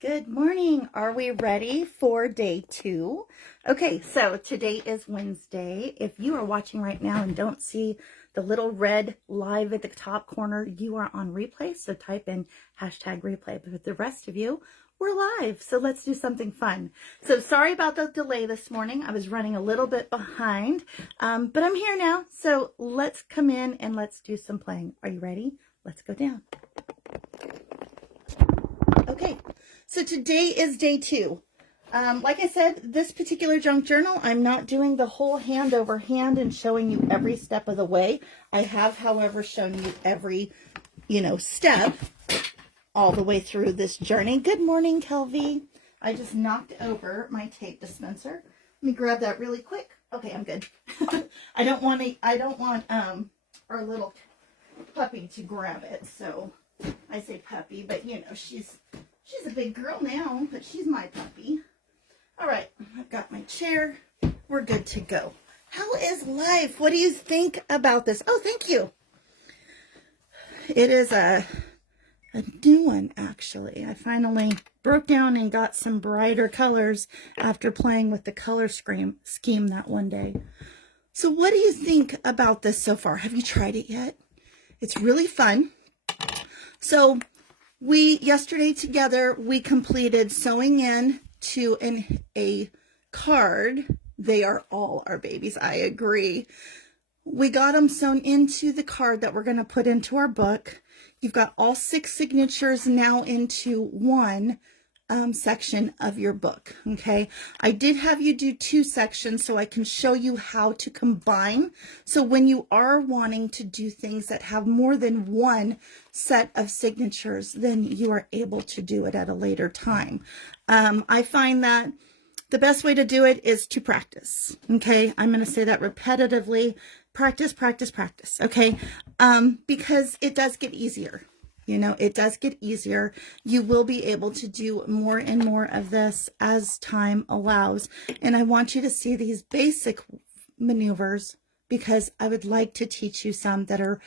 Good morning. Are we ready for day 2? Okay, so today is Wednesday. If you are watching right now and don't see the little red live at the top corner, you are on replay, so type in hashtag replay. But the rest of you, we're live, so let's do something fun. So sorry about the delay this morning. I was running a little bit behind, but I'm here now. So let's come in and let's do some playing. Are you ready? Let's go down. Okay, so today is day 2. Like I said, this particular junk journal, I'm not doing the whole hand over hand and showing you every step of the way. I have, however, shown you every, step all the way through this journey. Good morning, Kelvy. I just knocked over my tape dispenser. Let me grab that really quick. Okay, I'm good. I don't want our little puppy to grab it, so I say puppy, but she's a big girl now, but she's my puppy. All right, I've got my chair. We're good to go. How is life? What do you think about this? Oh, thank you. It is a new one, actually. I finally broke down and got some brighter colors after playing with the color scheme that one day. So what do you think about this so far? Have you tried it yet? It's really fun. So yesterday together, we completed sewing in to a card. They are all our babies, I agree. We got them sewn into the card that we're going to put into our book. You've got all 6 signatures now into one section of your book, okay? I did have you do 2 sections so I can show you how to combine. So when you are wanting to do things that have more than one set of signatures, then you are able to do it at a later time. I find that the best way to do it is to practice, okay? I'm going to say that repetitively. Practice, practice, practice, okay? Because it does get easier. It does get easier. You will be able to do more and more of this as time allows. And I want you to see these basic maneuvers because I would like to teach you some that are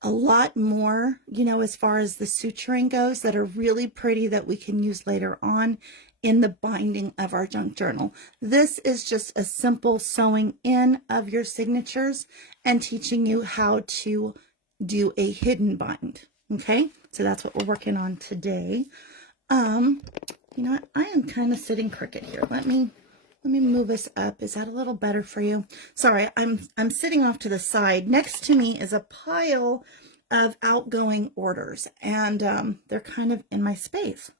a lot more, as far as the suturing goes, that are really pretty that we can use later on in the binding of our junk journal. This is just a simple sewing in of your signatures and teaching you how to do a hidden bind. Okay, so that's what we're working on today. You know what? I am kind of sitting crooked here. Let me move us up. Is that a little better for you? Sorry, I'm sitting off to the side. Next to me is a pile of outgoing orders, and they're kind of in my space.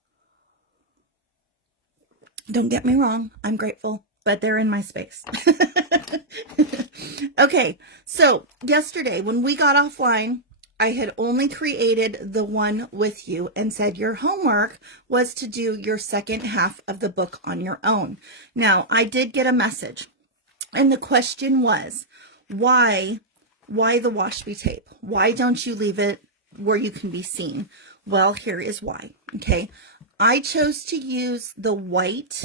Don't get me wrong, I'm grateful, but they're in my space. Okay, so yesterday when we got offline, I had only created the one with you and said your homework was to do your second half of the book on your own. Now, I did get a message, and the question was, why the washi tape? Why don't you leave it where you can be seen? Well, here is why, okay? I chose to use the white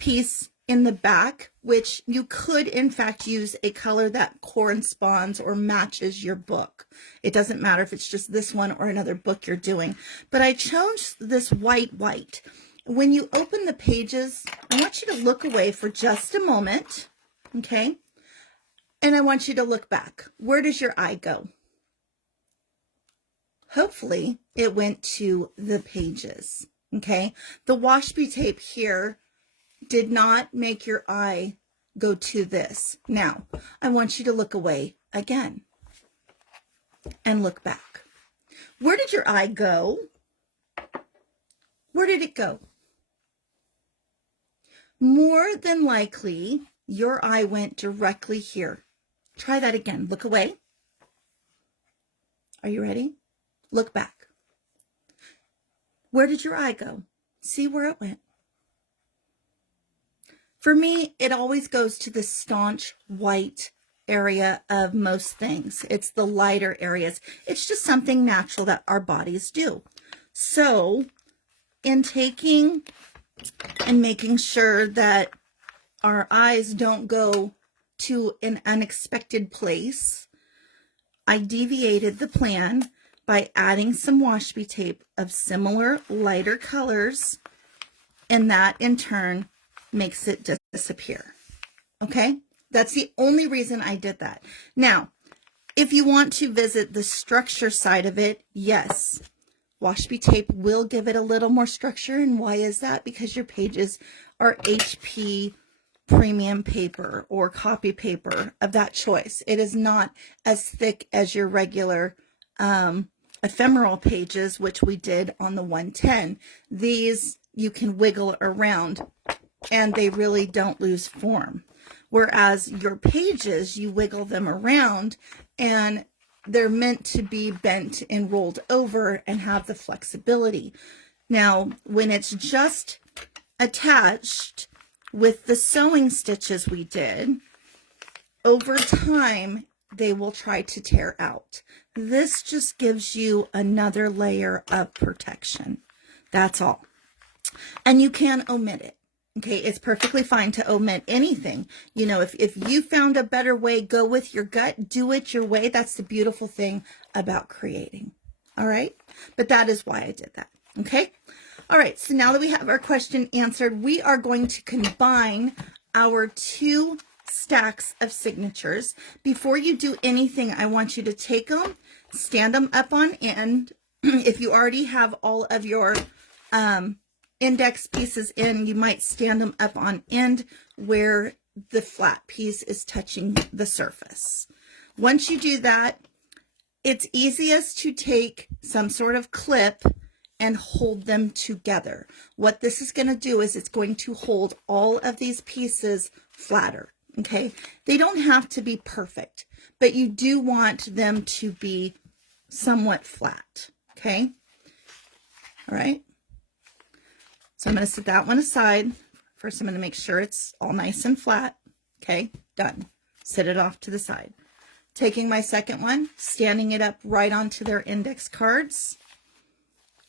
piece in the back, which you could in fact use a color that corresponds or matches your book. It doesn't matter if it's just this one or another book you're doing, but I chose this white. When you open the pages, I want you to look away for just a moment, okay? And I want you to look back. Where does your eye go? Hopefully it went to the pages, okay? The washi tape here did not make your eye go to this. Now, I want you to look away again and look back. Where did your eye go? Where did it go? More than likely, your eye went directly here. Try that again. Look away. Are you ready? Look back. Where did your eye go? See where it went. For me, it always goes to the staunch white area of most things. It's the lighter areas. It's just something natural that our bodies do. So, in taking and making sure that our eyes don't go to an unexpected place, I deviated the plan by adding some washi tape of similar lighter colors and that in turn makes it disappear. Okay, that's the only reason I did that. Now, if you want to visit the structure side of it, yes, wash-be tape will give it a little more structure. And why is that? Because your pages are HP premium paper or copy paper of that choice. It is not as thick as your regular ephemeral pages, which we did on the 110. These you can wiggle around and they really don't lose form. Whereas your pages, you wiggle them around and they're meant to be bent and rolled over and have the flexibility. Now, when it's just attached with the sewing stitches we did, over time, they will try to tear out. This just gives you another layer of protection. That's all. And you can omit it. Okay, it's perfectly fine to omit anything. You know, if you found a better way, go with your gut, do it your way. That's the beautiful thing about creating. All right, but that is why I did that. Okay, all right, so now that we have our question answered, we are going to combine our two stacks of signatures. Before you do anything, I want you to take them, stand them up on end. If you already have all of your index pieces in, you might stand them up on end where the flat piece is touching the surface. Once you do that, it's easiest to take some sort of clip and hold them together. What this is going to do is it's going to hold all of these pieces flatter. Okay, they don't have to be perfect, but you do want them to be somewhat flat. Okay, all right. So I'm going to set that one aside. First, I'm going to make sure it's all nice and flat. Okay, done. Set it off to the side. Taking my second one, standing it up right onto their index cards.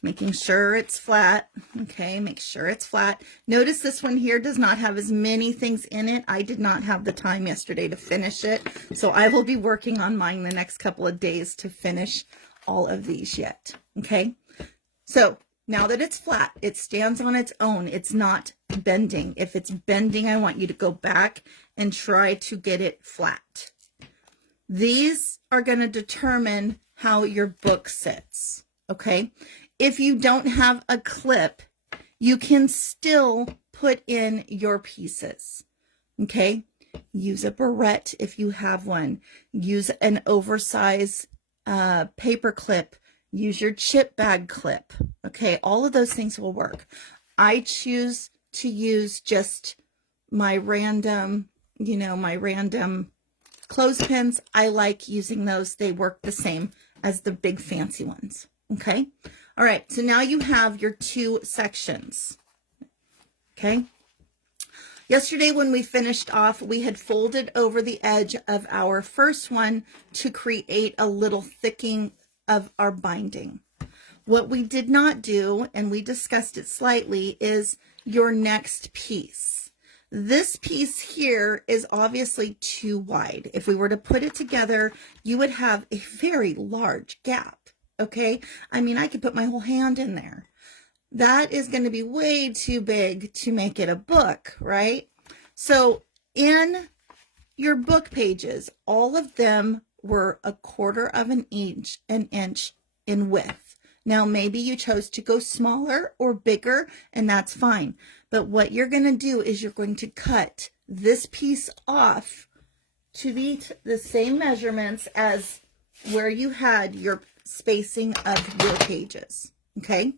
Making sure it's flat. Okay, make sure it's flat. Notice this one here does not have as many things in it. I did not have the time yesterday to finish it. So I will be working on mine the next couple of days to finish all of these yet. Okay, so now that it's flat, it stands on its own. It's not bending. If it's bending, I want you to go back and try to get it flat. These are going to determine how your book sits, okay? If you don't have a clip, you can still put in your pieces, okay? Use a barrette if you have one. Use an oversized paper clip. Use your chip bag clip. Okay, all of those things will work. I choose to use just my random, you know, my random clothespins. I like using those. They work the same as the big fancy ones. Okay, all right, so now you have your two sections. Okay, yesterday when we finished off, we had folded over the edge of our first one to create a little thickening of our binding. What we did not do, and we discussed it slightly, is your next piece. This piece here is obviously too wide. If we were to put it together, you would have a very large gap, okay? I mean, I could put my whole hand in there. That is going to be way too big to make it a book, right? So in your book pages, all of them were 1/4 of an inch in width. Now, maybe you chose to go smaller or bigger, and that's fine. But what you're going to do is you're going to cut this piece off to be the same measurements as where you had your spacing of your pages. Okay?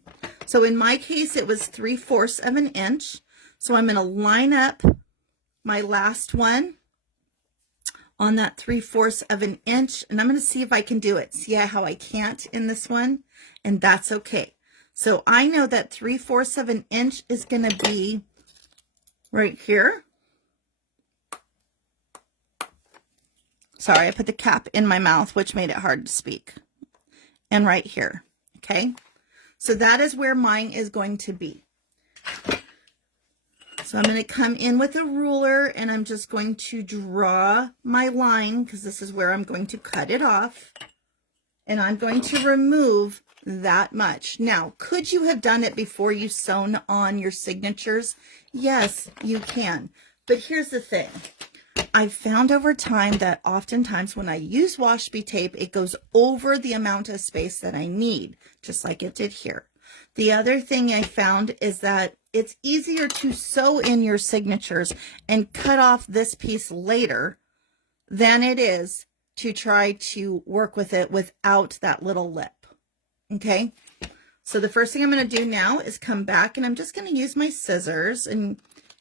So in my case, it was 3/4 of an inch. So I'm going to line up my last one on that 3/4 of an inch, and I'm going to see if I can do it. See how I can't in this one, and that's okay. So I know that 3/4 of an inch is going to be right here. Sorry, I put the cap in my mouth, which made it hard to speak. And right here, okay? So that is where mine is going to be. So I'm going to come in with a ruler and I'm just going to draw my line because this is where I'm going to cut it off. and I'm going to remove that much. Now, could you have done it before you sewn on your signatures? Yes, you can. But here's the thing. I've found over time that oftentimes when I use washi tape, it goes over the amount of space that I need, just like it did here. The other thing I found is that it's easier to sew in your signatures and cut off this piece later than it is to try to work with it without that little lip. Okay, so the first thing I'm going to do now is come back, and I'm just going to use my scissors, and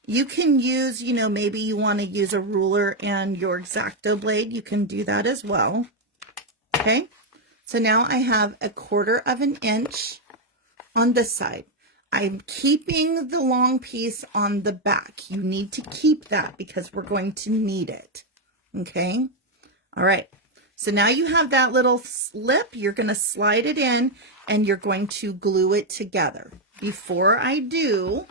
you can use, you know, maybe you want to use a ruler and your X-Acto blade. You can do that as well. Okay, so now I have 1/4 inch on this side. I'm keeping the long piece on the back. You need to keep that because we're going to need it. Okay, all right. So now you have that little slip. You're going to slide it in and you're going to glue it together. Before I do,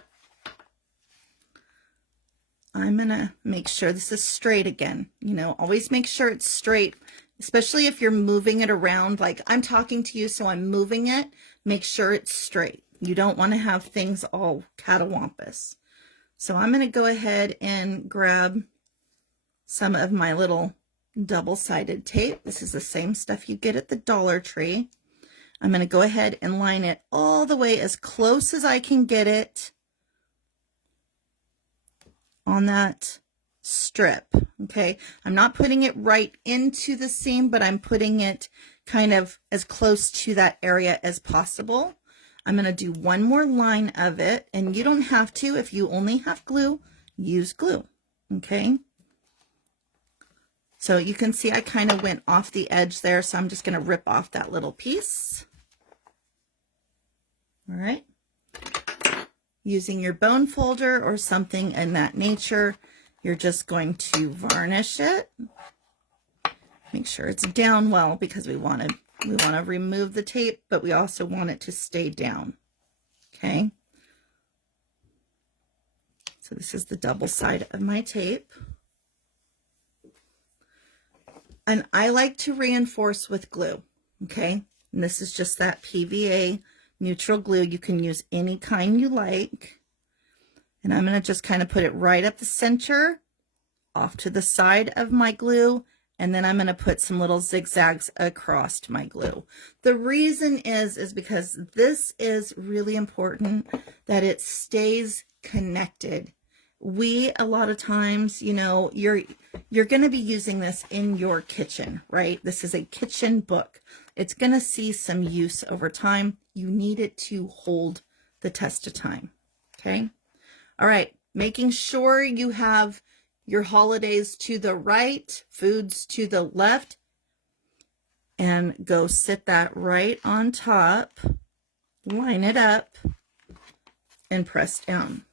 I'm going to make sure this is straight again. You know, always make sure it's straight, especially if you're moving it around. Like I'm talking to you, so I'm moving it. Make sure it's straight. You don't want to have things all catawampus. So I'm going to go ahead and grab some of my little double-sided tape. This is the same stuff you get at the Dollar Tree. I'm going to go ahead and line it all the way as close as I can get it on that strip. Okay, I'm not putting it right into the seam, but I'm putting it kind of as close to that area as possible. I'm going to do one more line of it, and you don't have to. If you only have glue, use glue. Okay, so you can see I kind of went off the edge there, so I'm just going to rip off that little piece. All right. Using your bone folder or something in that nature, you're just going to varnish it. Make sure it's down well because we want to remove the tape, but we also want it to stay down. Okay. So this is the double side of my tape. And I like to reinforce with glue. Okay. And this is just that PVA neutral glue. You can use any kind you like. And I'm going to just kind of put it right up the center, off to the side of my glue, and then I'm going to put some little zigzags across my glue. The reason is because this is really important that it stays connected. A lot of times, you know, you're going to be using this in your kitchen, right? This is a kitchen book. It's going to see some use over time. You need it to hold the test of time. Okay. All right. Making sure you have your holidays to the right, foods to the left, and go sit that right on top, line it up, and press down.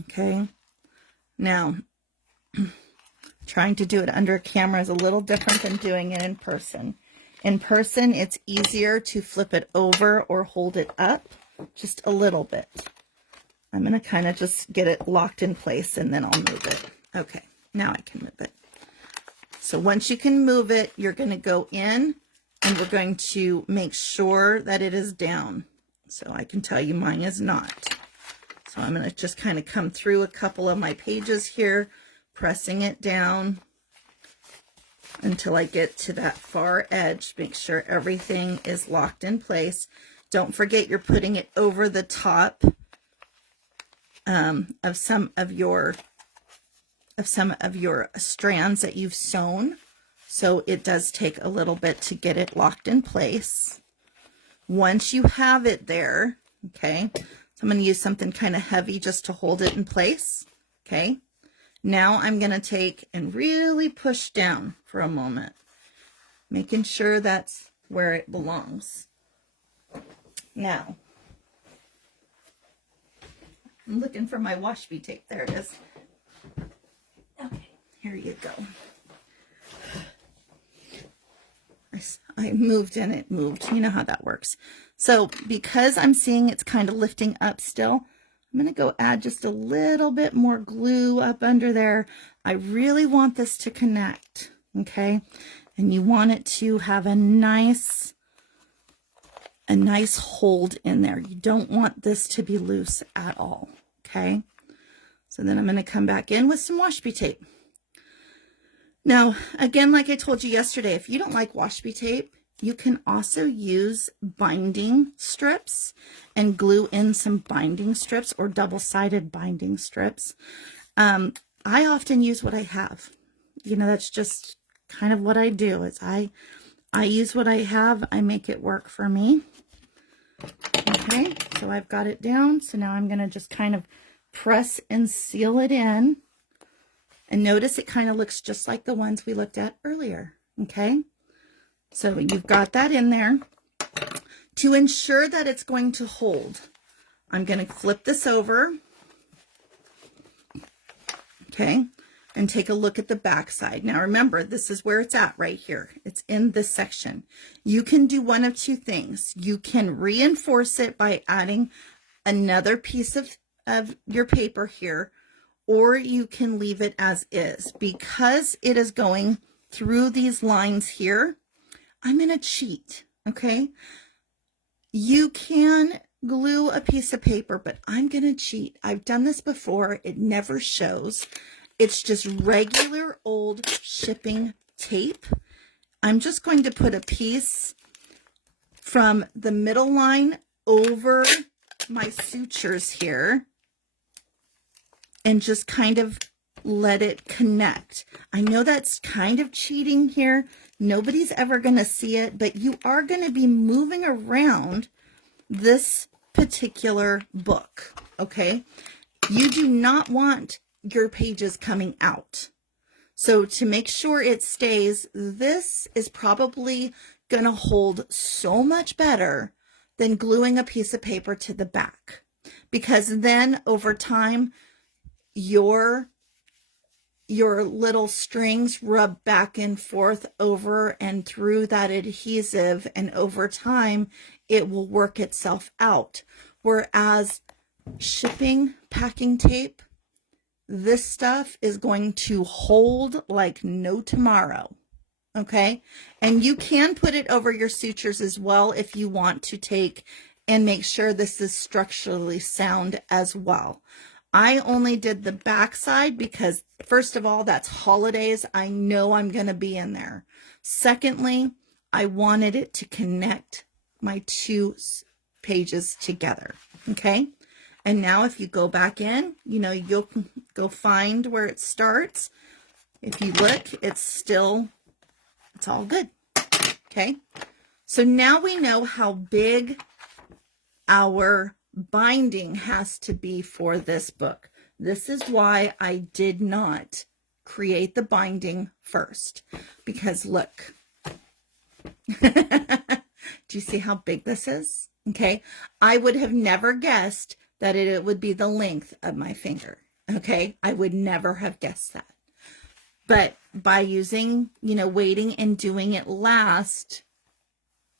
Okay. Now, trying to do it under a camera is a little different than doing it in person. In person, it's easier to flip it over or hold it up just a little bit. I'm going to kind of just get it locked in place and then I'll move it. Okay, now I can move it. So once you can move it, you're going to go in and we're going to make sure that it is down. So I can tell you mine is not. So I'm going to just kind of come through a couple of my pages here, pressing it down until I get to that far edge. Make sure everything is locked in place. Don't forget you're putting it over the top of some of your strands that you've sewn. So it does take a little bit to get it locked in place. Once you have it there, okay, so I'm going to use something kind of heavy just to hold it in place. Okay. Now I'm going to take and really push down for a moment, making sure that's where it belongs. Now, I'm looking for my washi tape. There it is. Okay, here you go. I moved and it moved. You know how that works. So because I'm seeing it's kind of lifting up still, I'm going to go add just a little bit more glue up under there. I really want this to connect, okay? And you want it to have a nice hold in there. You don't want this to be loose at all, okay? So then I'm going to come back in with some washi tape. Now, again, like I told you yesterday, if you don't like washi tape, you can also use binding strips and glue in some binding strips or double-sided binding strips. I often use what I have. You know, that's just kind of what I do. Is I use what I have. I make it work for me. Okay, so I've got it down. So now I'm going to just kind of press and seal it in. And notice it kind of looks just like the ones we looked at earlier. Okay, so you've got that in there. To ensure that it's going to hold, I'm going to flip this over. Okay, and take a look at the back side. Now remember, this is where it's at right here. It's in this section. You can do one of two things. You can reinforce it by adding another piece of your paper here, or you can leave it as is. Because it is going through these lines here, I'm going to cheat, okay? You can glue a piece of paper, but I'm going to cheat. I've done this before. It never shows. It's just regular old shipping tape. I'm just going to put a piece from the middle line over my sutures here and just kind of let it connect. I know that's kind of cheating here. Nobody's ever going to see it, but you are going to be moving around this particular book, okay? You do not want your pages coming out. So to make sure it stays, this is probably going to hold so much better than gluing a piece of paper to the back, because then over time your little strings rub back and forth over and through that adhesive, and over time it will work itself out. Whereas shipping packing tape, this stuff is going to hold like no tomorrow, okay? And you can put it over your sutures as well if you want to take and make sure this is structurally sound as well. I only did the back side because, first of all, that's holidays. I know I'm going to be in there. Secondly, I wanted it to connect my two pages together, okay? And now if you go back in, you know, you'll go find where it starts. If you look, it's all good, okay? So now we know how big our binding has to be for this book. This is why I did not create the binding first, because look, do you see how big this is? Okay, I would have never guessed that it would be the length of my finger. Okay, I would never have guessed that. But by using, you know, waiting and doing it last,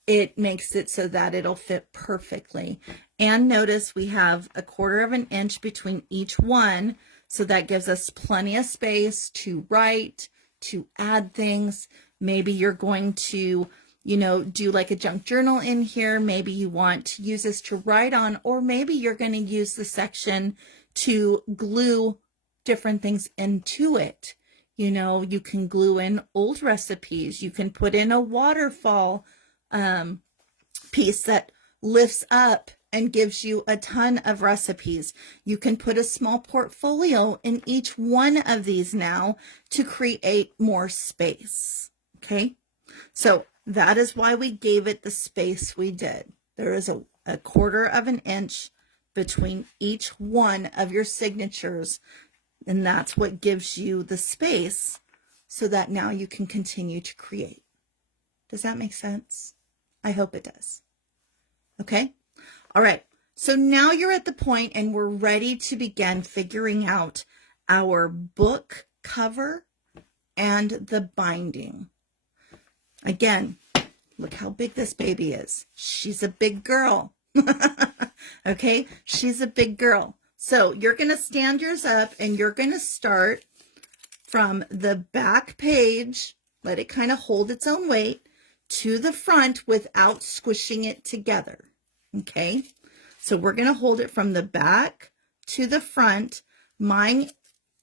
it makes it so that it'll fit perfectly. And notice we have 1/4 of an inch between each one, so that gives us plenty of space to write, to add things. Maybe you're going to, you know, do like a junk journal in here. Maybe you want to use this to write on, or maybe you're going to use the section to glue different things into it. You know, you can glue in old recipes. You can put in a waterfall piece that lifts up and gives you a ton of recipes. You can put a small portfolio in each one of these now to create more space. Okay, so that is why we gave it the space we did. There is a 1/4 of an inch between each one of your signatures, and that's what gives you the space so that now you can continue to create. Does that make sense? I hope it does. Okay. All right. So now you're at the point and we're ready to begin figuring out our book cover and the binding. Again, look how big this baby is. She's a big girl. Okay. She's a big girl. So you're going to stand yours up and you're going to start from the back page Let it kind of hold its own weight to the front without squishing it together. Okay, so we're going to hold it from the back to the front. Mine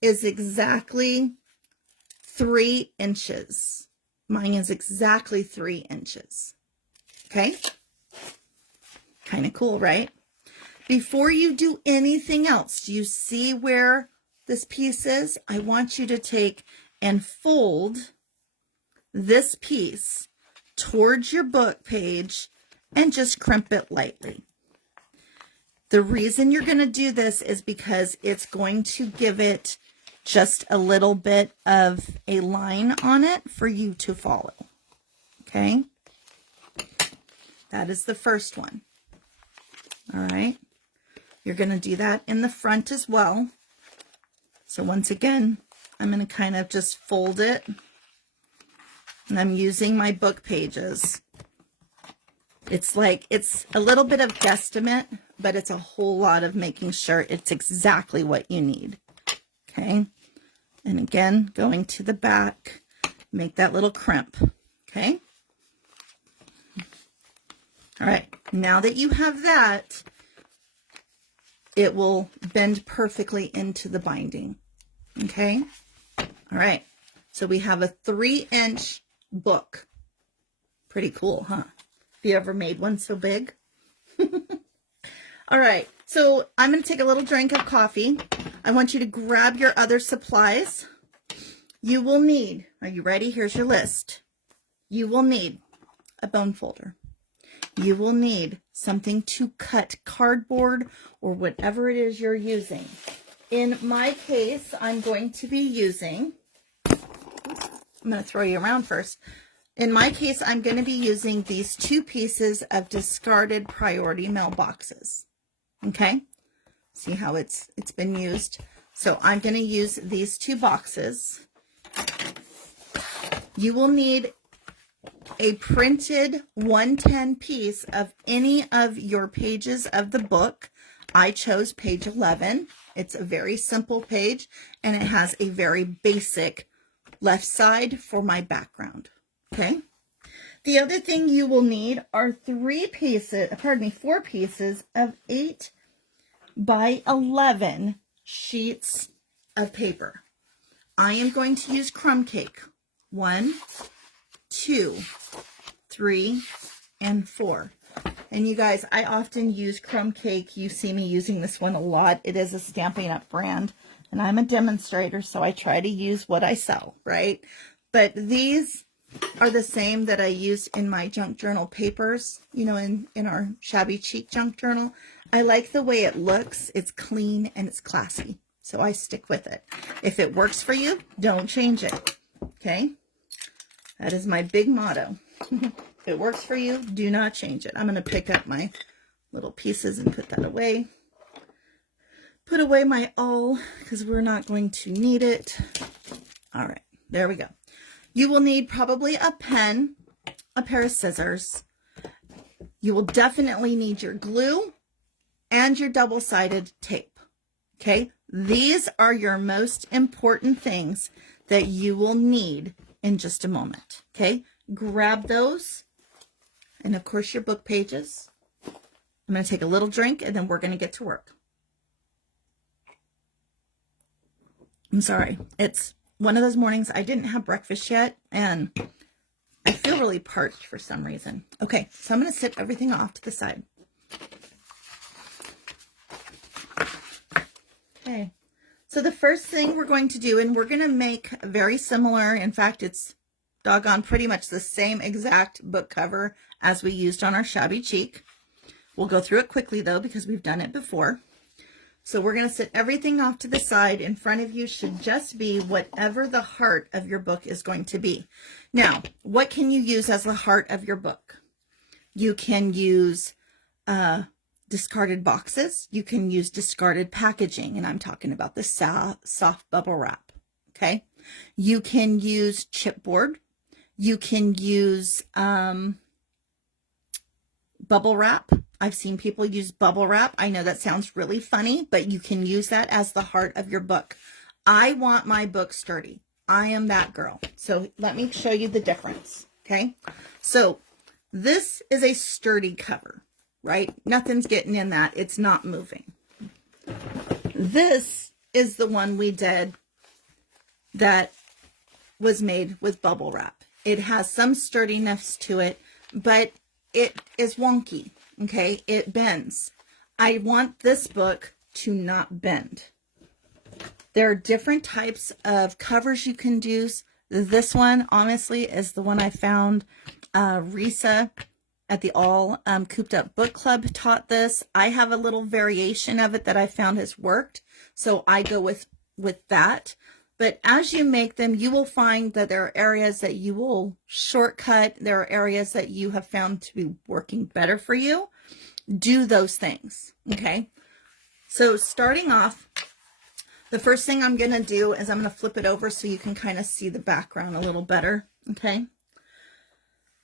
is exactly 3 inches. Mine is exactly 3 inches. Okay, kind of cool, right? Before you do anything else, do you see where this piece is? I want you to take and fold this piece towards your book page and just crimp it lightly. The reason you're going to do this is because it's going to give it just a little bit of a line on it for you to follow. Okay? That is the first one. All right. You're going to do that in the front as well. So once again, I'm going to kind of just fold it. And I'm using my book pages. It's a little bit of guesstimate, but it's a whole lot of making sure it's exactly what you need. Okay. And again, going to the back, make that little crimp. Okay. All right. Now that you have that, it will bend perfectly into the binding. Okay. All right. So we have a 3-inch book. Pretty cool, huh? Have you ever made one so big? All right. So I'm going to take a little drink of coffee. I want you to grab your other supplies. You will need, are you ready? Here's your list. You will need a bone folder. You will need something to cut cardboard or whatever it is you're using. In my case, I'm going to be using, I'm going to throw you around first. In my case, I'm going to be using these 2 pieces of discarded priority mail boxes. Okay? See how it's been used? So I'm going to use these 2 boxes. You will need a printed 110 piece of any of your pages of the book. I chose page 11. It's a very simple page, and it has a very basic left side for my background. Okay. The other thing you will need are 4 pieces of 8 by 11 sheets of paper. I am going to use crumb cake. 1, 2, 3, and 4. And you guys, I often use crumb cake. You see me using this one a lot. It is a Stampin' Up! Brand, and I'm a demonstrator, so I try to use what I sell, right? But these are the same that I use in my junk journal papers, you know, in our shabby chic junk journal. I like the way it looks. It's clean and it's classy, so I stick with it. If it works for you, don't change it, okay? That is my big motto. If it works for you, do not change it. I'm going to pick up my little pieces and put that away. Put away my awl because we're not going to need it. All right, there we go. You will need probably a pen, a pair of scissors. You will definitely need your glue and your double-sided tape. Okay, these are your most important things that you will need in just a moment. Okay, grab those. And of course, your book pages. I'm going to take a little drink and then we're going to get to work. I'm sorry. It's one of those mornings I didn't have breakfast yet and I feel really parched for some reason. Okay, so I'm going to sit everything off to the side. Okay, so the first thing we're going to do, and we're going to make very similar, in fact, it's doggone pretty much the same exact book cover as we used on our shabby chic. We'll go through it quickly though because we've done it before. So we're going to sit everything off to the side. In front of you should just be whatever the heart of your book is going to be. Now, what can you use as the heart of your book? You can use discarded boxes. You can use discarded packaging, and I'm talking about the soft bubble wrap, okay? You can use chipboard. You can use bubble wrap. I've seen people use bubble wrap. I know that sounds really funny, but you can use that as the heart of your book. I want my book sturdy. I am that girl. So let me show you the difference, okay? So this is a sturdy cover, right? Nothing's getting in that. It's not moving. This is the one we did that was made with bubble wrap. It has some sturdiness to it, but it is wonky, okay? It bends. I want this book to not bend. There are different types of covers you can do. This one, honestly, is the one I found. Risa at the All Cooped Up Book Club taught this. I have a little variation of it that I found has worked, so I go with that. But as you make them, you will find that there are areas that you will shortcut. There are areas that you have found to be working better for you. Do those things, okay? So starting off, the first thing I'm going to do is I'm going to flip it over so you can kind of see the background a little better, okay?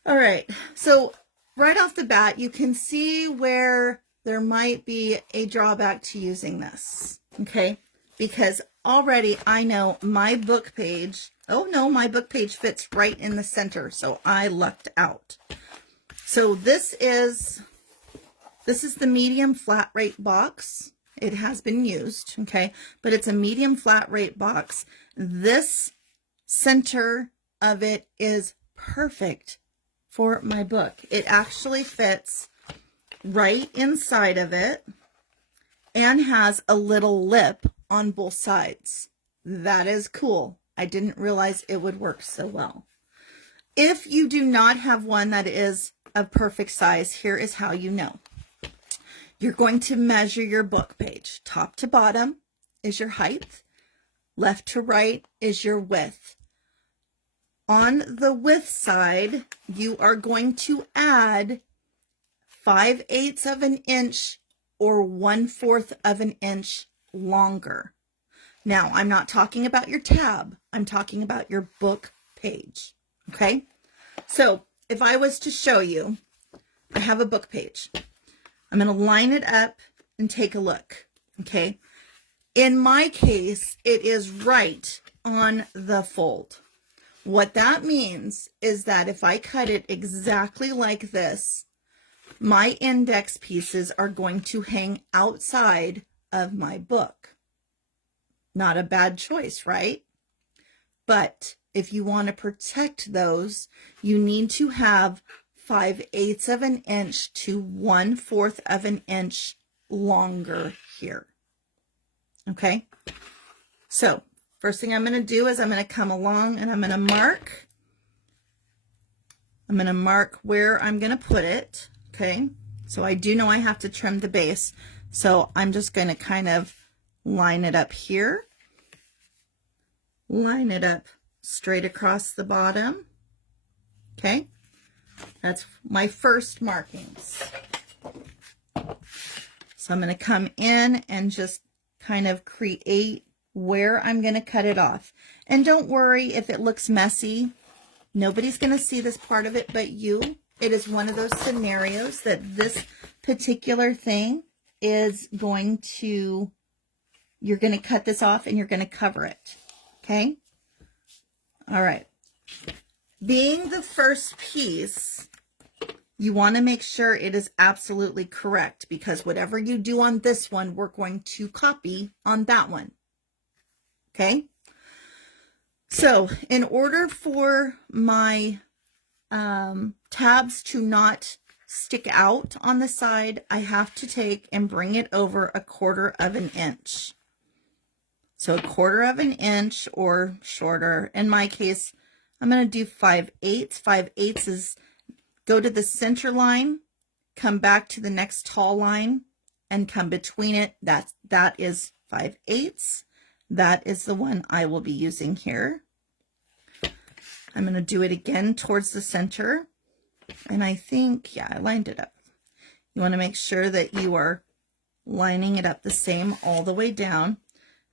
All right, so right off the bat, you can see where there might be a drawback to using this, okay? Because already I know my book page, oh no, my book page fits right in the center, so I lucked out. So this is the medium flat rate box. It has been used, okay, but it's a medium flat rate box. This center of it is perfect for my book. It actually fits right inside of it and has a little lip on both sides. That is cool. I didn't realize it would work so well. If you do not have one that is a perfect size, here is how you know. You're going to measure your book page. Top to bottom is your height. Left to right is your width. On the width side, you are going to add 5/8 of an inch or 1/4 of an inch longer. Now, I'm not talking about your tab. I'm talking about your book page, okay? So if I was to show you, I have a book page. I'm going to line it up and take a look, okay? In my case, it is right on the fold. What that means is that if I cut it exactly like this, my index pieces are going to hang outside of my book. Not a bad choice, right? But if you want to protect those, you need to have 5/8 of an inch to 1/4 of an inch longer here. Okay? So, first thing I'm going to do is I'm going to come along and I'm going to mark. I'm going to mark where I'm going to put it. Okay? So I do know I have to trim the base. So I'm just going to kind of line it up here. Line it up straight across the bottom. Okay? That's my first markings. So I'm going to come in and just kind of create where I'm going to cut it off. And don't worry if it looks messy. Nobody's going to see this part of it but you. It is one of those scenarios that this particular thing is going to, you're going to cut this off and you're going to cover it. Okay? All right. Being the first piece, you want to make sure it is absolutely correct, because whatever you do on this one, we're going to copy on that one. Okay? So in order for my tabs to not stick out on the side, I have to take and bring it over 1/4 of an inch. So 1/4 of an inch or shorter. In my case, I'm going to do 5/8. 5/8 is go to the center line, come back to the next tall line, and come between it. That is 5/8. That is the one I will be using here. I'm going to do it again towards the center. And I think, yeah, I lined it up. You want to make sure that you are lining it up the same all the way down.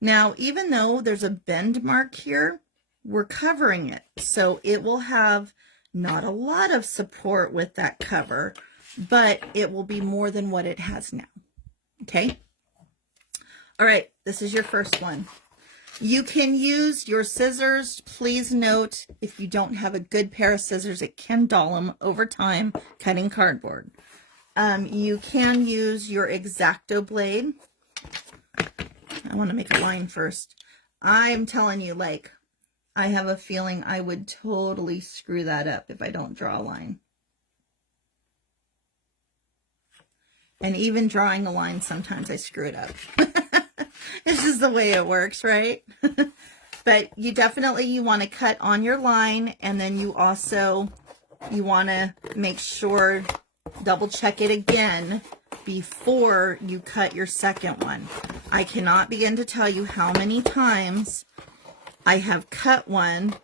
Now, even though there's a bend mark here, we're covering it. So it will have not a lot of support with that cover, but it will be more than what it has now. Okay? All right, this is your first one. You can use your scissors. Please note, if you don't have a good pair of scissors, it can dull them over time cutting cardboard. You can use your X-Acto blade. I want to make a line first. I'm telling you, like, I have a feeling I would totally screw that up if I don't draw a line. And even drawing a line, sometimes I screw it up. This is the way it works, right? But you definitely, want to cut on your line, and then you want to make sure, double check it again before you cut your second one. I cannot begin to tell you how many times I have cut one,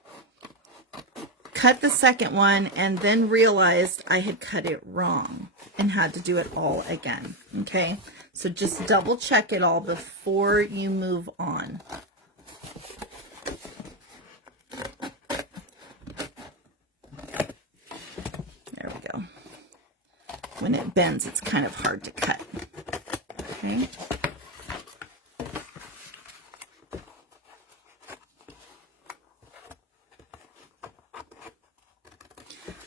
cut the second one, and then realized I had cut it wrong and had to do it all again. Okay, so just double check it all before you move on. There we go. When it bends, it's kind of hard to cut. Okay.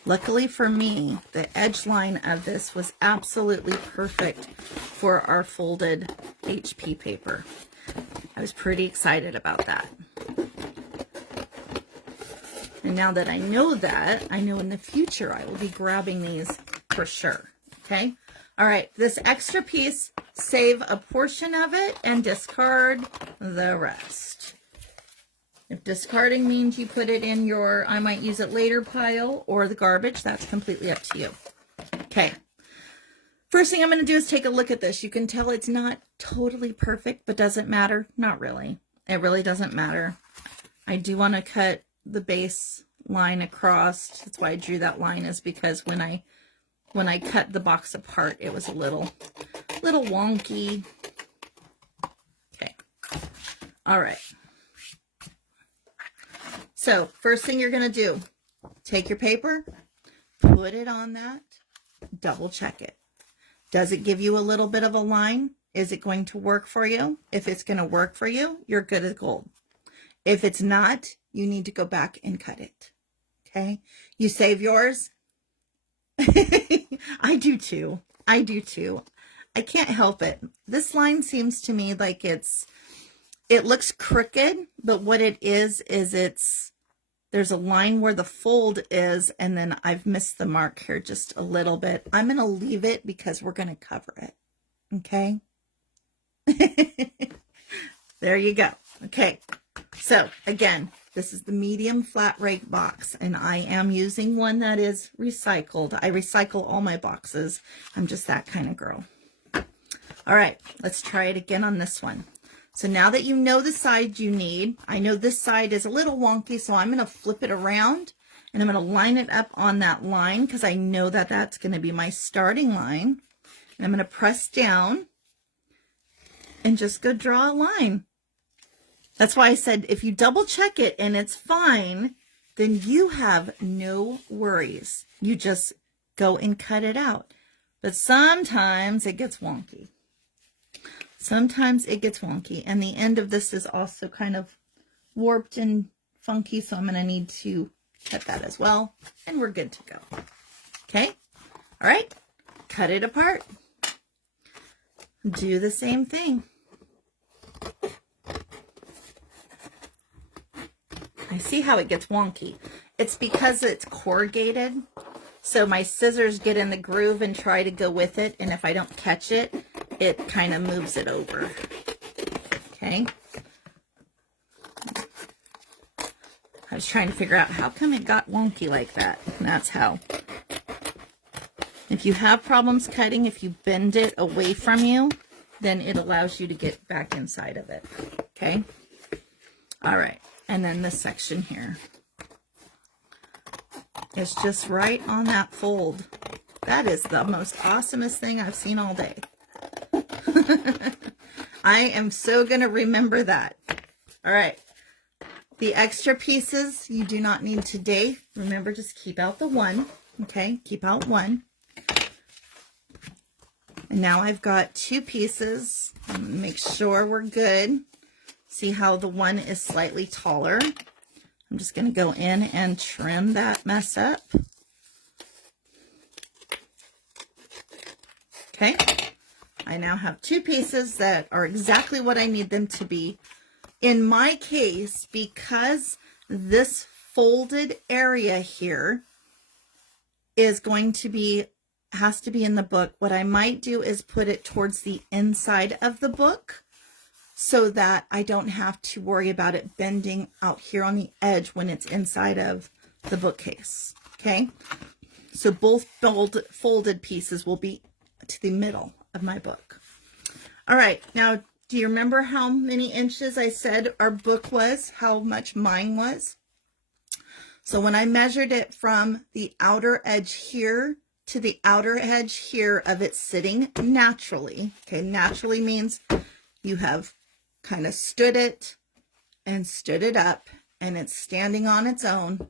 Luckily for me, the edge line of this was absolutely perfect for our folded HP paper. I was pretty excited about that. And now that I know that, I know in the future I will be grabbing these for sure. Okay? All right, this extra piece, save a portion of it and discard the rest. If discarding means you put it in your I might use it later pile or the garbage, that's completely up to you. Okay. First thing I'm going to do is take a look at this. You can tell it's not totally perfect, but doesn't matter. Not really. It really doesn't matter. I do want to cut the base line across. That's why I drew that line, is because when I cut the box apart, it was a little wonky. Okay. All right. So first thing you're going to do, take your paper, put it on that, double check it. Does it give you a little bit of a line? Is it going to work for you? If it's going to work for you, you're good as gold. If it's not, you need to go back and cut it. Okay? You save yours? I do too. I do too. I can't help it. This line seems to me like it looks crooked, but what it is there's a line where the fold is, and then I've missed the mark here just a little bit. I'm going to leave it because we're going to cover it. Okay? There you go. Okay. So again, this is the medium flat rate box, and I am using one that is recycled. I recycle all my boxes. I'm just that kind of girl. All right, let's try it again on this one. So now that you know the side you need, I know this side is a little wonky, so I'm going to flip it around and I'm going to line it up on that line because I know that that's going to be my starting line. And I'm going to press down and just go draw a line. That's why I said if you double check it and it's fine, then you have no worries. You just go and cut it out. But sometimes it gets wonky. Sometimes it gets wonky, and the end of this is also kind of warped and funky, so I'm going to need to cut that as well, and we're good to go. Okay? All right? Cut it apart. Do the same thing. I see how it gets wonky. It's because it's corrugated, so my scissors get in the groove and try to go with it, and if I don't catch it, it kind of moves it over. Okay. I was trying to figure out how come it got wonky like that. And that's how. If you have problems cutting, if you bend it away from you, then it allows you to get back inside of it. Okay. All right. And then this section here. It's just right on that fold. That is the most awesomest thing I've seen all day. I am so going to remember that. All right. The extra pieces you do not need today. Remember, just keep out the one. Okay, keep out one. And now I've got two pieces. Make sure we're good. See how the one is slightly taller? I'm just going to go in and trim that mess up. Okay. I now have two pieces that are exactly what I need them to be. In my case, because this folded area here is going to be, has to be in the book, what I might do is put it towards the inside of the book so that I don't have to worry about it bending out here on the edge when it's inside of the bookcase. Okay, so both folded pieces will be to the middle of my book. All right, now do you remember how many inches I said our book was, how much mine was? So when I measured it from the outer edge here to the outer edge here of it sitting naturally, okay, naturally means you have kind of stood it and stood it up and it's standing on its own.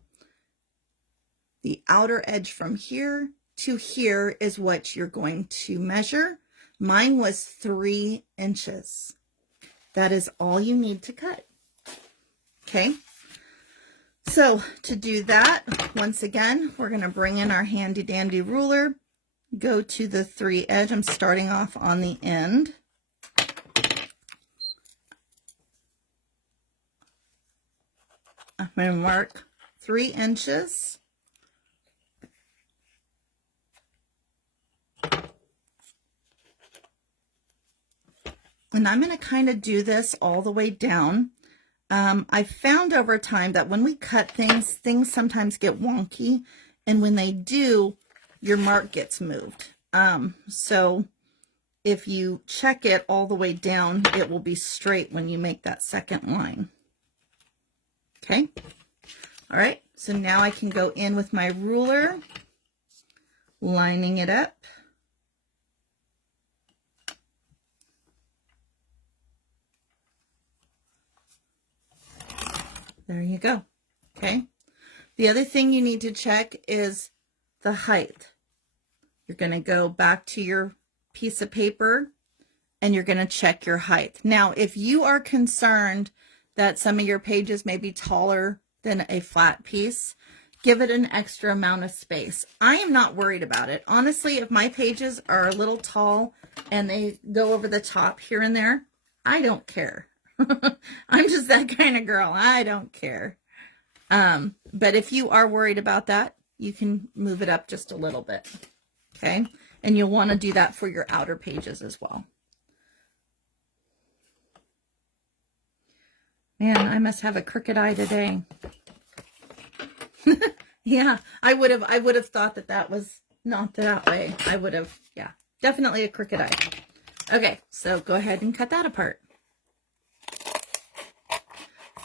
The outer edge from here to here is what you're going to measure. Mine was 3 inches. That is all you need to cut. Okay. So to do that, once again, we're going to bring in our handy dandy ruler, go to the 3 edge. I'm starting off on the end. I'm going to mark 3 inches. And I'm going to kind of do this all the way down. I've found over time that when we cut things, things sometimes get wonky. And when they do, your mark gets moved. So if you check it all the way down, it will be straight when you make that second line. Okay. All right. So now I can go in with my ruler, lining it up. There you go. Okay. The other thing you need to check is the height. You're going to go back to your piece of paper and you're going to check your height. Now, if you are concerned that some of your pages may be taller than a flat piece, give it an extra amount of space. I am not worried about it. Honestly, if my pages are a little tall and they go over the top here and there, I don't care. I'm just that kind of girl. I don't care. But if you are worried about that, you can move it up just a little bit. Okay. And you'll want to do that for your outer pages as well. Man, I must have a crooked eye today. Yeah, I would have thought that that was not that way. I would have, yeah, definitely a crooked eye. Okay, so go ahead and cut that apart.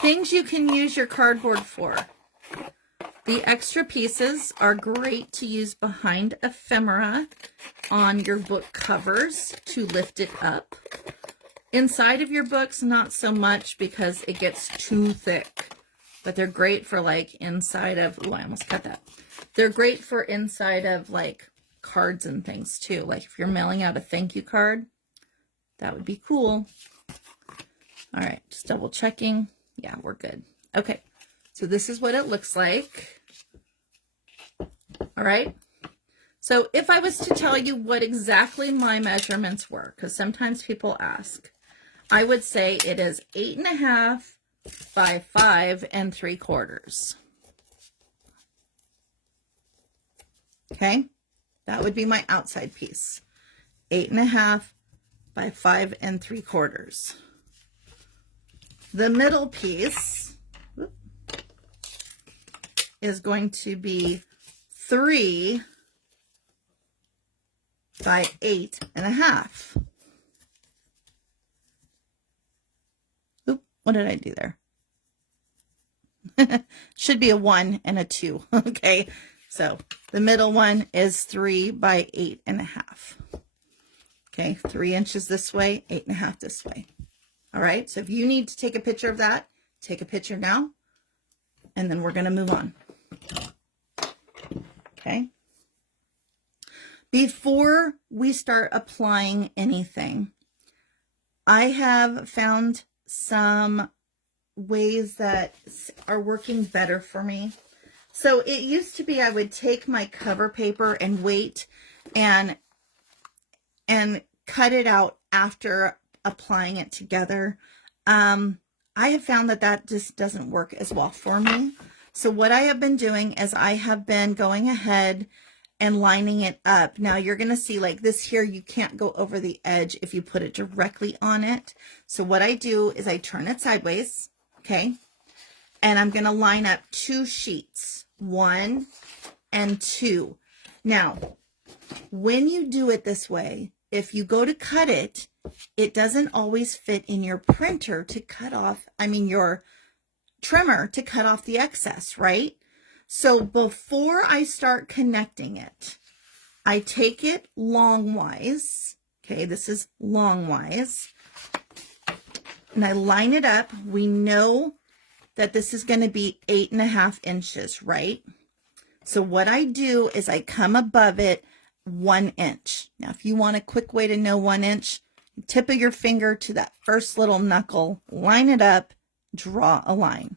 Things you can use your cardboard for. The extra pieces are great to use behind ephemera on your book covers to lift it up. Inside of your books, not so much because it gets too thick, but they're great for like inside of, oh, I almost cut that. They're great for inside of like cards and things too. Like if you're mailing out a thank you card, that would be cool. All right, just double checking. Yeah, we're good. Okay, so this is what it looks like. All right. So if I was to tell you what exactly my measurements were, because sometimes people ask, I would say it is 8.5 by 5 3/4. Okay, that would be my outside piece. 8.5 by 5 3/4. The middle piece is going to be 3 by 8.5. Oop, what did I do there? Should be a 1 and a 2. Okay, so the middle one is 3 by 8.5. Okay, 3 inches this way, 8.5 this way. All right, so if you need to take a picture of that, take a picture now, and then we're going to move on. Okay. Before we start applying anything, I have found some ways that are working better for me. So it used to be I would take my cover paper and wait and cut it out after applying it together. I have found that that just doesn't work as well for me. So what I have been doing is I have been going ahead and lining it up. Now you're going to see like this here, you can't go over the edge if you put it directly on it. So what I do is I turn it sideways, okay? And I'm going to line up 2 sheets, 1 and 2. Now, when you do it this way, if you go to cut it, it doesn't always fit in your printer to cut off, your trimmer to cut off the excess, right? So before I start connecting it, I take it longwise. Okay, this is longwise. And I line it up. We know that this is going to be 8.5 inches, right? So what I do is I come above it 1 inch. Now, if you want a quick way to know 1 inch, tip of your finger to that first little knuckle, line it up, draw a line.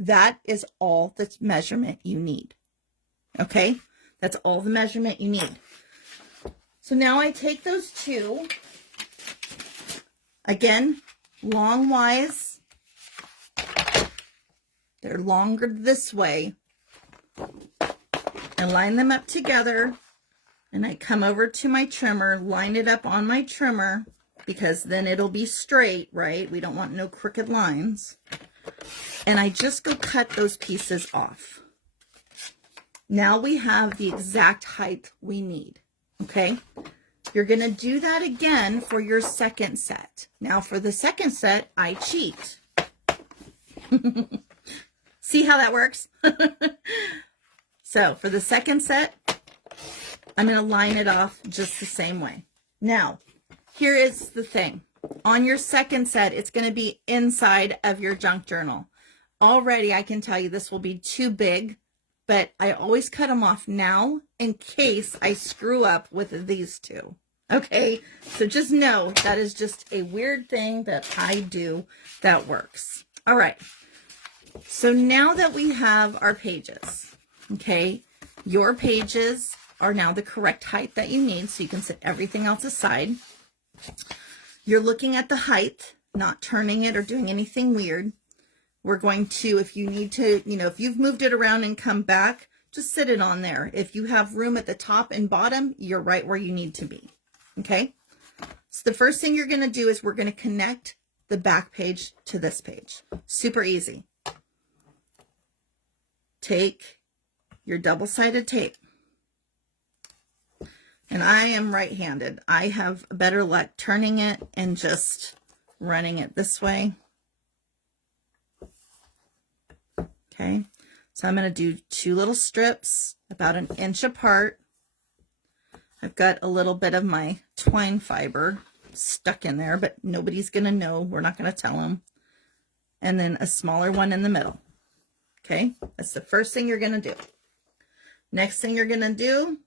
That is all the measurement you need. Okay? That's all the measurement you need. So now I take those 2, again, longwise. They're longer this way. And line them up together. And I come over to my trimmer, line it up on my trimmer, because then it'll be straight, right? We don't want no crooked lines. And I just go cut those pieces off. Now we have the exact height we need, okay? You're going to do that again for your second set. Now for the second set, I cheat. See how that works? So for the second set, I'm going to line it off just the same way. Now, here is the thing. On your second set, it's going to be inside of your junk journal. Already, I can tell you this will be too big, but I always cut them off now in case I screw up with these 2. Okay, so just know that is just a weird thing that I do that works. All right, so now that we have our pages, okay, your pages are now the correct height that you need, so you can set everything else aside. You're looking at the height, not turning it or doing anything weird. We're going to, if you need to, if you've moved it around and come back, just sit it on there. If you have room at the top and bottom, you're right where you need to be. Okay? So the first thing you're going to do is we're going to connect the back page to this page. Super easy. Take your double-sided tape. And I am right-handed. I have better luck turning it and just running it this way. Okay, so I'm going to do 2 little strips about 1 inch apart. I've got a little bit of my twine fiber stuck in there, but nobody's going to know. We're not going to tell them. And then a smaller one in the middle. Okay, that's the first thing you're going to do. Next thing you're going to do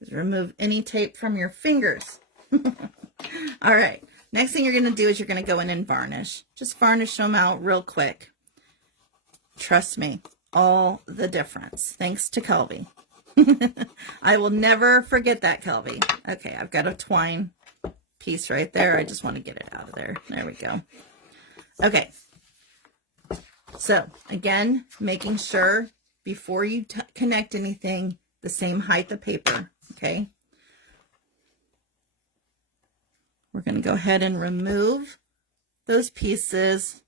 is remove any tape from your fingers. All right, next thing you're going to do is you're going to go in and varnish. Just varnish them out real quick. Trust me, all the difference. Thanks to Kelby. I will never forget that, Kelby. Okay, I've got a twine piece right there. I just want to get it out of there. There we go. Okay. So, again, making sure before you connect anything, the same height of paper. Okay. We're going to go ahead and remove those pieces.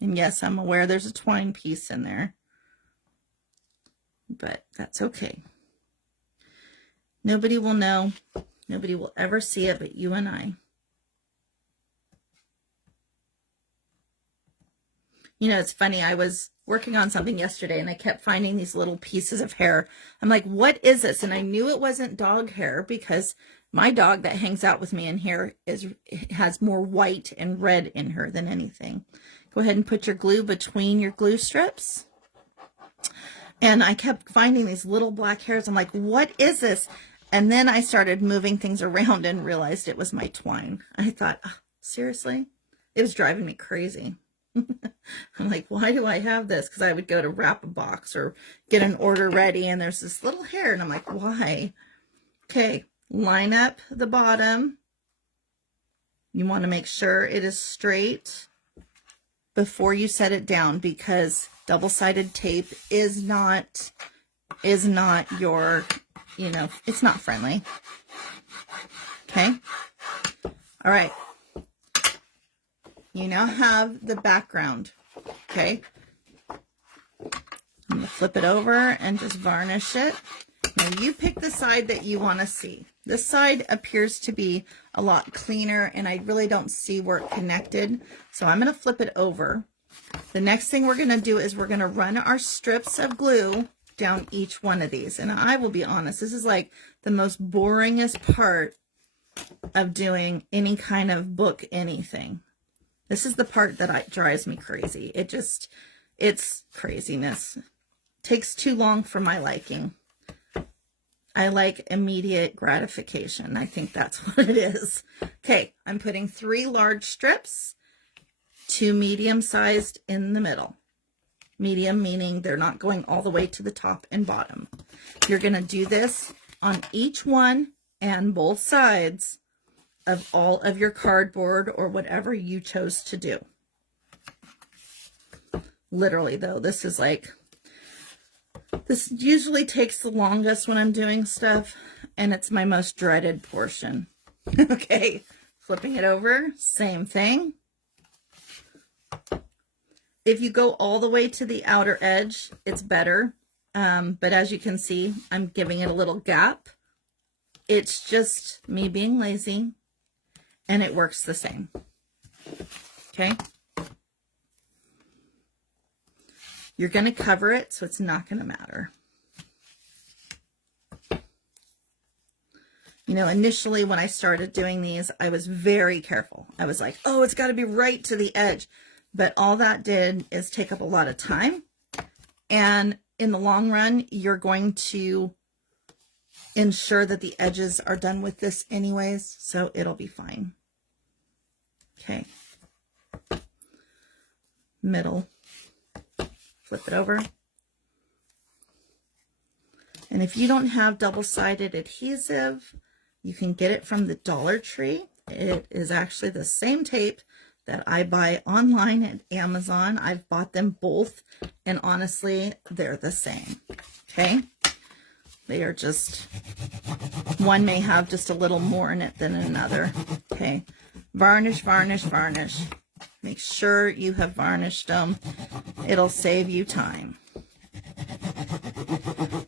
And yes, I'm aware there's a twine piece in there, but that's okay. Nobody will know. Nobody will ever see it but you and I. You know, it's funny. I was working on something yesterday and I kept finding these little pieces of hair. I'm like, what is this? And I knew it wasn't dog hair because my dog that hangs out with me in here has more white and red in her than anything. Go ahead and put your glue between your glue strips. And I kept finding these little black hairs. I'm like, what is this? And then I started moving things around and realized it was my twine. I thought, oh, seriously? It was driving me crazy. I'm like, why do I have this? Because I would go to wrap a box or get an order ready, and there's this little hair, and I'm like, why? Okay, line up the bottom. You want to make sure it is straight before you set it down, because double-sided tape is not your, you know, it's not friendly. Okay. All right. You now have the background. Okay. I'm going to flip it over and just varnish it. Now you pick the side that you want to see. This side appears to be a lot cleaner, and I really don't see where it connected. So I'm going to flip it over. The next thing we're going to do is we're going to run our strips of glue down each one of these. And I will be honest, this is like the most boringest part of doing any kind of book anything. This is the part that drives me crazy. It's craziness. It takes too long for my liking. I like immediate gratification. I think that's what it is. Okay, I'm putting 3 large strips, 2 medium-sized in the middle. Medium meaning they're not going all the way to the top and bottom. You're going to do this on each one and both sides of all of your cardboard or whatever you chose to do. Literally, though, this usually takes the longest when I'm doing stuff, and it's my most dreaded portion. Okay, flipping it over, same thing. If you go all the way to the outer edge, it's better. But as you can see, I'm giving it a little gap. It's just me being lazy, and it works the same. Okay. You're going to cover it, so it's not going to matter. You know, initially when I started doing these, I was very careful. I was like, oh, it's got to be right to the edge. But all that did is take up a lot of time. And in the long run, you're going to ensure that the edges are done with this anyways, so it'll be fine. Okay. Middle. Flip it over. And if you don't have double-sided adhesive, you can get it from the Dollar-Tree. It is actually the same tape that I buy online at Amazon. I've bought them both, and honestly, they're the same. Okay? They are just, one may have just a little more in it than another. Okay? Varnish, varnish, varnish. Make sure you have varnished them. It'll save you time.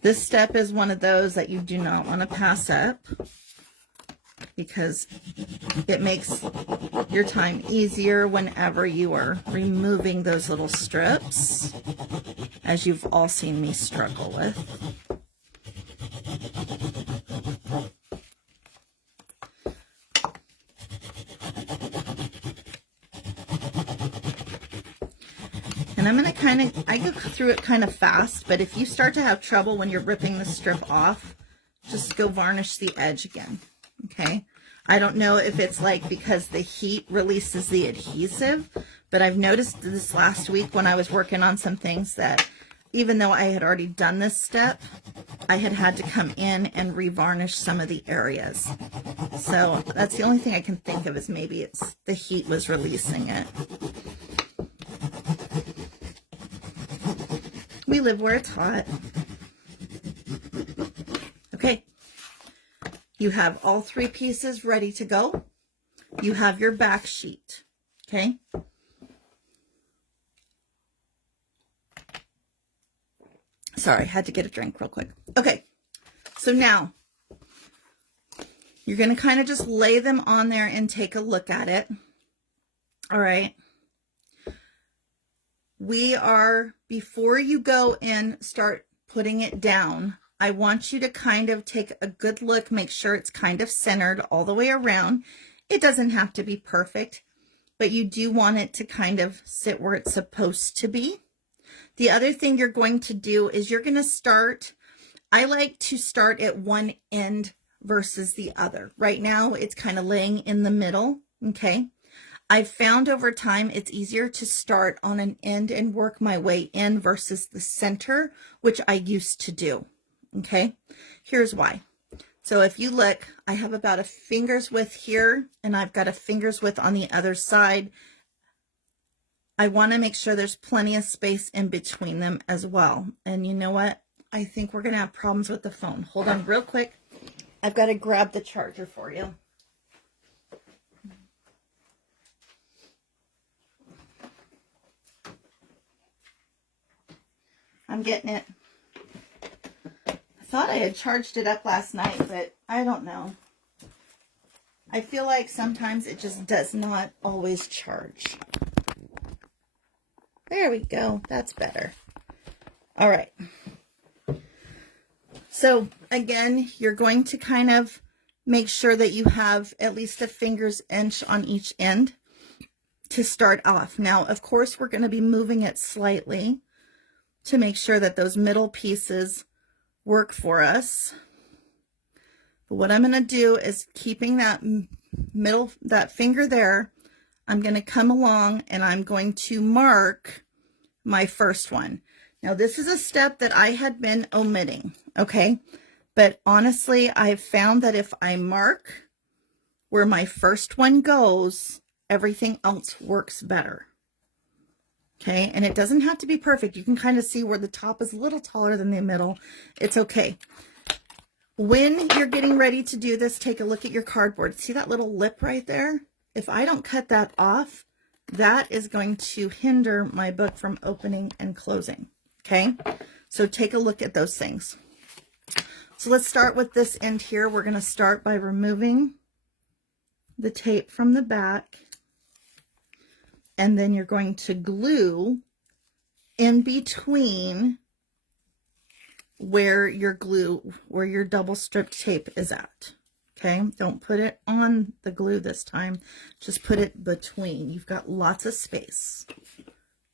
This step is one of those that you do not want to pass up, because it makes your time easier whenever you are removing those little strips, as you've all seen me struggle with. And I'm going to I go through it kind of fast, but if you start to have trouble when you're ripping the strip off, just go varnish the edge again. Okay, I don't know if it's like because the heat releases the adhesive, but I've noticed this last week when I was working on some things that even though I had already done this step, I had to come in and revarnish some of the areas. So that's the only thing I can think of, is maybe it's the heat was releasing it. We live where it's hot. Okay. You have all 3 pieces ready to go. You have your back sheet. Okay. Sorry, I had to get a drink real quick. Okay. So now you're going to kind of just lay them on there and take a look at it. All right. Before you go and start putting it down, I want you to kind of take a good look, make sure it's kind of centered all the way around. It doesn't have to be perfect, but you do want it to kind of sit where it's supposed to be. The other thing you're going to do is you're going to start, I like to start at one end versus the other. Right now, it's kind of laying in the middle, okay? I've found over time it's easier to start on an end and work my way in versus the center, which I used to do. Okay, here's why. So if you look, I have about a finger's width here, and I've got a finger's width on the other side. I want to make sure there's plenty of space in between them as well. And you know what? I think we're going to have problems with the phone. Hold on real quick. I've got to grab the charger for you. I'm getting it. I thought I had charged it up last night, but I don't know. I feel like sometimes it just does not always charge. There we go. That's better. All right. So again, you're going to kind of make sure that you have at least a finger's inch on each end to start off. Now, of course, we're going to be moving it slightly to make sure that those middle pieces work for us. But what I'm going to do is, keeping that that finger there, I'm going to come along and I'm going to mark my first one. Now, this is a step that I had been omitting, okay? But honestly, I've found that if I mark where my first one goes, everything else works better. Okay, and it doesn't have to be perfect. You can kind of see where the top is a little taller than the middle. It's okay. When you're getting ready to do this, take a look at your cardboard. See that little lip right there? If I don't cut that off, that is going to hinder my book from opening and closing. Okay, so take a look at those things. So let's start with this end here. We're going to start by removing the tape from the back. And then you're going to glue in between where your double strip tape is at. Okay, don't put it on the glue this time. Just put it between. You've got lots of space.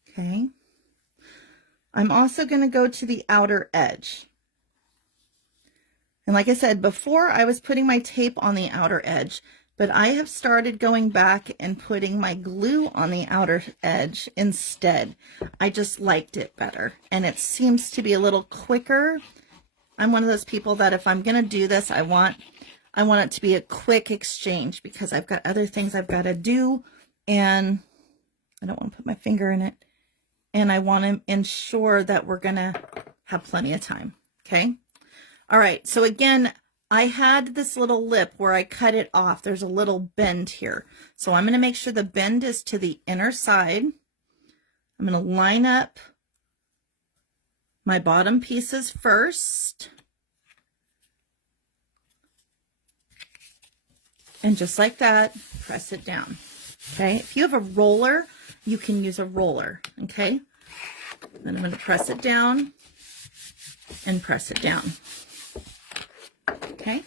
Okay. I'm also going to go to the outer edge. And like I said, before I was putting my tape on the outer edge, but I have started going back and putting my glue on the outer edge instead. I just liked it better, and it seems to be a little quicker. I'm one of those people that if I'm going to do this, I want it to be a quick exchange because I've got other things I've got to do, and I don't want to put my finger in it, and I want to ensure that we're going to have plenty of time. Okay. All right. So again, I had this little lip where I cut it off. There's a little bend here. So I'm going to make sure the bend is to the inner side. I'm going to line up my bottom pieces first. And just like that, press it down. Okay. If you have a roller, you can use a roller. Okay. Then I'm going to press it down and press it down. Okay.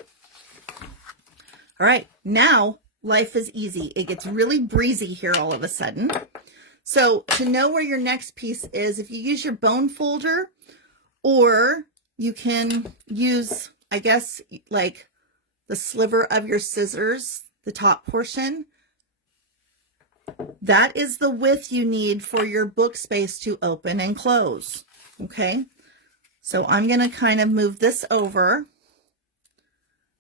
All right. Now life is easy. It gets really breezy here all of a sudden. So to know where your next piece is, if you use your bone folder, or you can use, I guess, like the sliver of your scissors, the top portion, that is the width you need for your book space to open and close. Okay. So I'm going to kind of move this over.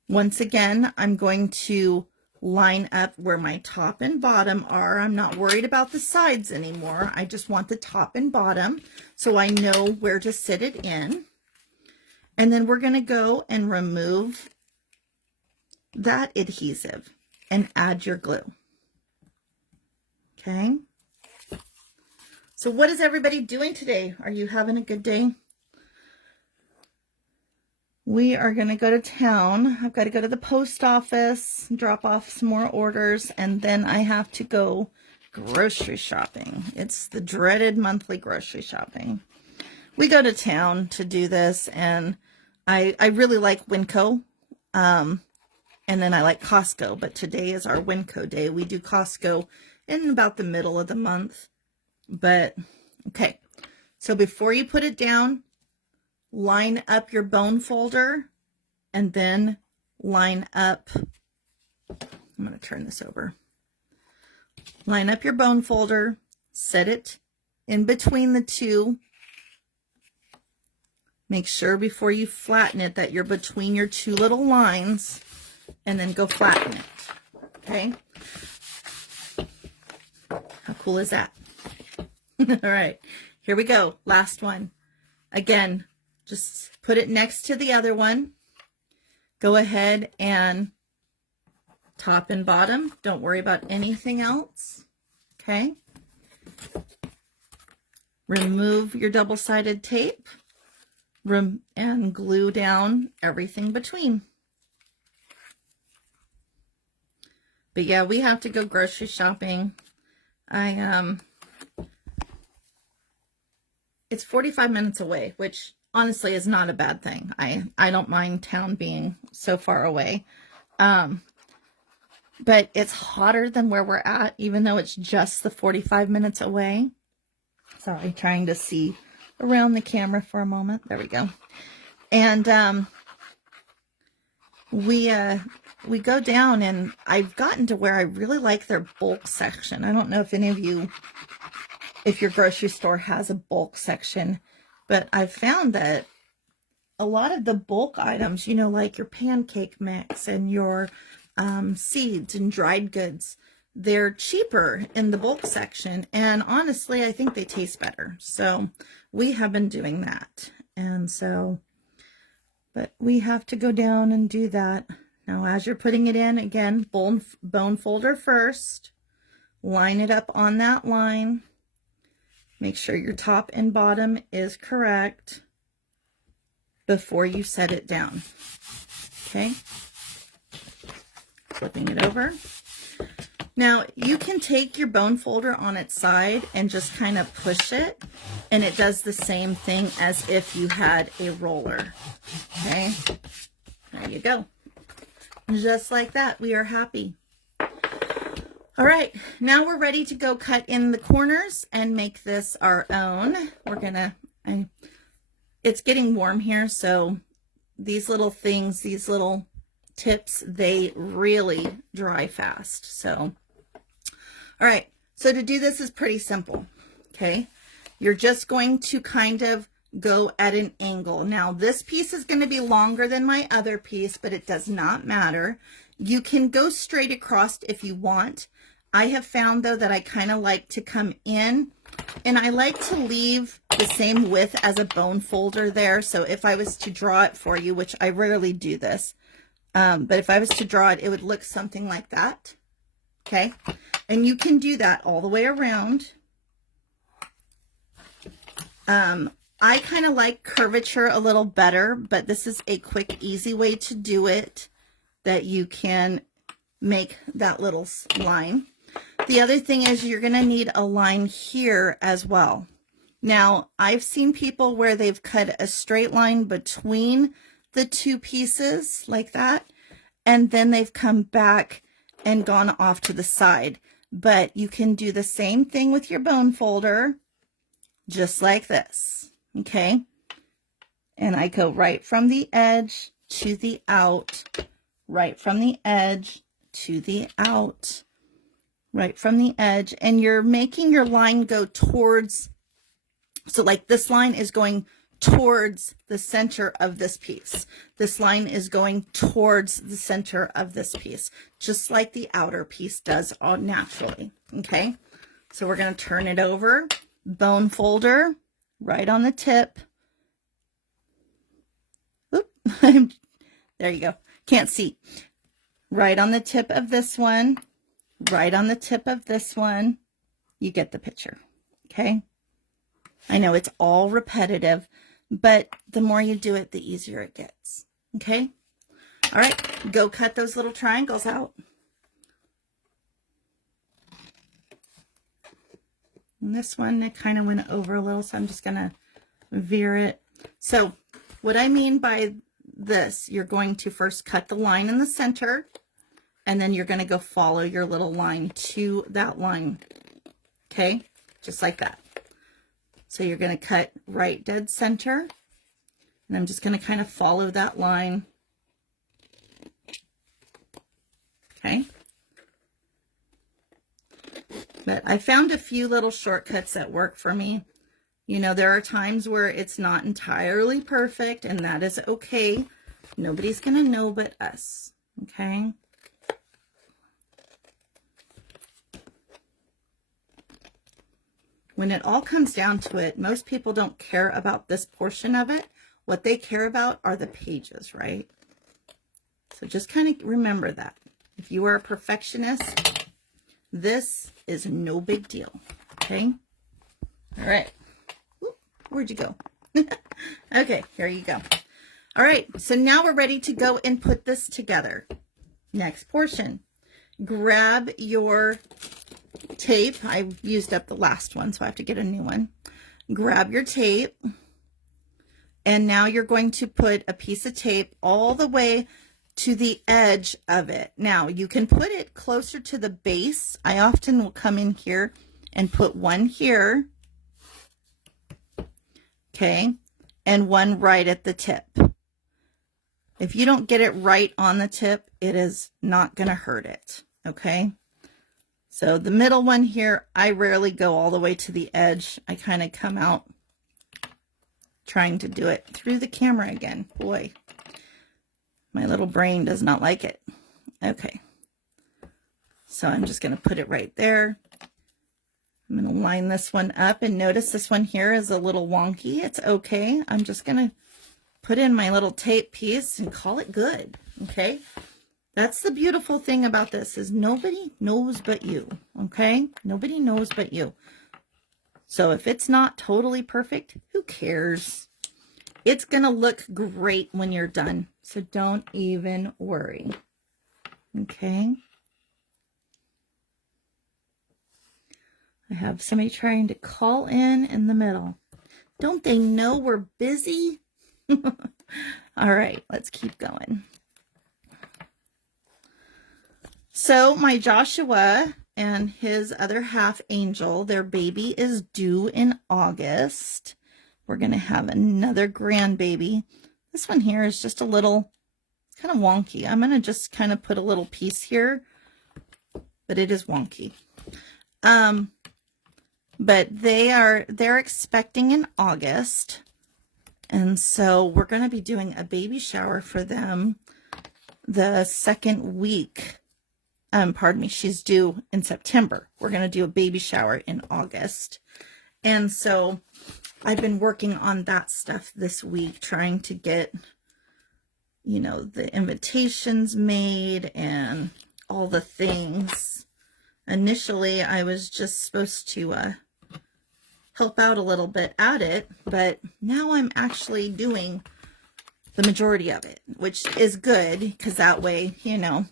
Once again, I'm going to line up where my top and bottom are. I'm not worried about the sides anymore. I just want the top and bottom so I know where to sit it in. And then we're going to go and remove that adhesive and add your glue. Okay. So what is everybody doing today? Are you having a good day? We are going to go to town. I've got to go to the post office, drop off some more orders, and then I have to go grocery shopping. It's the dreaded monthly grocery shopping. We go to town to do this, and I really like Winco, and then I like Costco, but today is our Winco day. We do Costco in about the middle of the month, but okay. So before you put it down, line up your bone folder and then line up, I'm going to turn this over, line up your bone folder, set it in between the two. Make sure before you flatten it that you're between your two little lines, and then go flatten it, okay? How cool is that? All right, here we go, last one. Again, just put it next to the other one. Go ahead and top and bottom. Don't worry about anything else, okay? Remove your double-sided tape and glue down everything between. But yeah, we have to go grocery shopping. It's 45 minutes away, which honestly is not a bad thing. I don't mind town being so far away. But it's hotter than where we're at, even though it's just the 45 minutes away. Sorry, trying to see around the camera for a moment. There we go. And we go down, and I've gotten to where I really like their bulk section. I don't know if any of you, if your grocery store has a bulk section, but I've found that a lot of the bulk items, you know, like your pancake mix and your seeds and dried goods, they're cheaper in the bulk section, and honestly I think they taste better. So we have been doing that, and so, but we have to go down and do that. Now as you're putting it in, again, bone folder first, line it up on that line, make sure your top and bottom is correct before you set it down, okay? Flipping it over. Now you can take your bone folder on its side and just kind of push it, and it does the same thing as if you had a roller, okay? There you go. Just like that, we are happy. All right, now we're ready to go cut in the corners and make this our own. We're gonna, it's getting warm here, so these little things, these little tips, they really dry fast. So, all right, so to do this is pretty simple, okay? You're just going to kind of go at an angle. Now this piece is going to be longer than my other piece, but it does not matter. You can go straight across if you want. I have found though that I kind of like to come in, and I like to leave the same width as a bone folder there. So if I was to draw it for you, which I rarely do this, but if I was to draw it, it would look something like that, okay? And you can do that all the way around. I kind of like curvature a little better, but this is a quick, easy way to do it, that you can make that little line. The other thing is you're going to need a line here as well. Now, I've seen people where they've cut a straight line between the two pieces like that, and then they've come back and gone off to the side. But you can do the same thing with your bone folder, just like this, okay? And I go right from the edge to the out, right from the edge to the out, right from the edge, and you're making your line go towards, so like this line is going towards the center of this piece. This line is going towards the center of this piece, just like the outer piece does all naturally, okay? So we're going to turn it over, bone folder, right on the tip. Oop, there you go. Can't see. Right on the tip of this one, right on the tip of this one. You get the picture, okay? I know it's all repetitive, but the more you do it, the easier it gets, okay? All right, go cut those little triangles out. And this one, it kind of went over a little, so I'm just gonna veer it. So what I mean by this, you're going to first cut the line in the center, and then you're gonna go follow your little line to that line, okay? Just like that. So you're going to cut right dead center, and I'm just going to kind of follow that line, okay? But I found a few little shortcuts that work for me. You know, there are times where it's not entirely perfect, and that is okay. Nobody's going to know but us, okay? When it all comes down to it, most people don't care about this portion of it. What they care about are the pages, right? So just kind of remember that. If you are a perfectionist, this is no big deal, okay? All right. Oop, where'd you go? Okay, here you go. All right, so now we're ready to go and put this together. Next portion. Grab your tape. I used up the last one, so I have to get a new one. Grab your tape, and now you're going to put a piece of tape all the way to the edge of it. Now, you can put it closer to the base. I often will come in here and put one here, okay, and one right at the tip. If you don't get it right on the tip, it is not going to hurt it, okay? So the middle one here, I rarely go all the way to the edge. I kind of come out trying to do it through the camera again. Boy, my little brain does not like it. Okay. So I'm just going to put it right there. I'm going to line this one up, and notice this one here is a little wonky. It's okay. I'm just going to put in my little tape piece and call it good. Okay. That's the beautiful thing about this, is nobody knows but you, okay? Nobody knows but you. So if it's not totally perfect, who cares? It's going to look great when you're done. So don't even worry, okay? I have somebody trying to call in the middle. Don't they know we're busy? All right, let's keep going. So my Joshua and his other half Angel, their baby is due in August. We're going to have another grandbaby. This one here is just a little, kind of wonky. I'm going to just kind of put a little piece here, but it is wonky. But they're expecting in August. And so we're going to be doing a baby shower for them the second week. Pardon me, she's due in September. We're going to do a baby shower in August. And so I've been working on that stuff this week, trying to get, you know, the invitations made and all the things. Initially, I was just supposed to help out a little bit at it, but now I'm actually doing the majority of it, which is good, because that way, you know,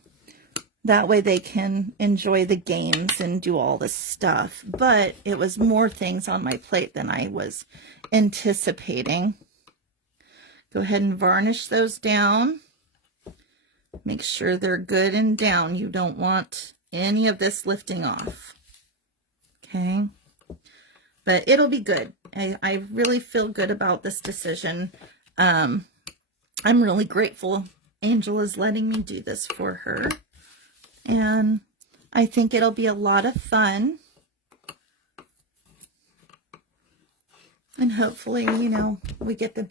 that way they can enjoy the games and do all this stuff. But it was more things on my plate than I was anticipating. Go ahead and varnish those down. Make sure they're good and down. You don't want any of this lifting off. Okay. But it'll be good. I really feel good about this decision. I'm really grateful Angel is letting me do this for her. And I think it'll be a lot of fun. And hopefully, you know, we get them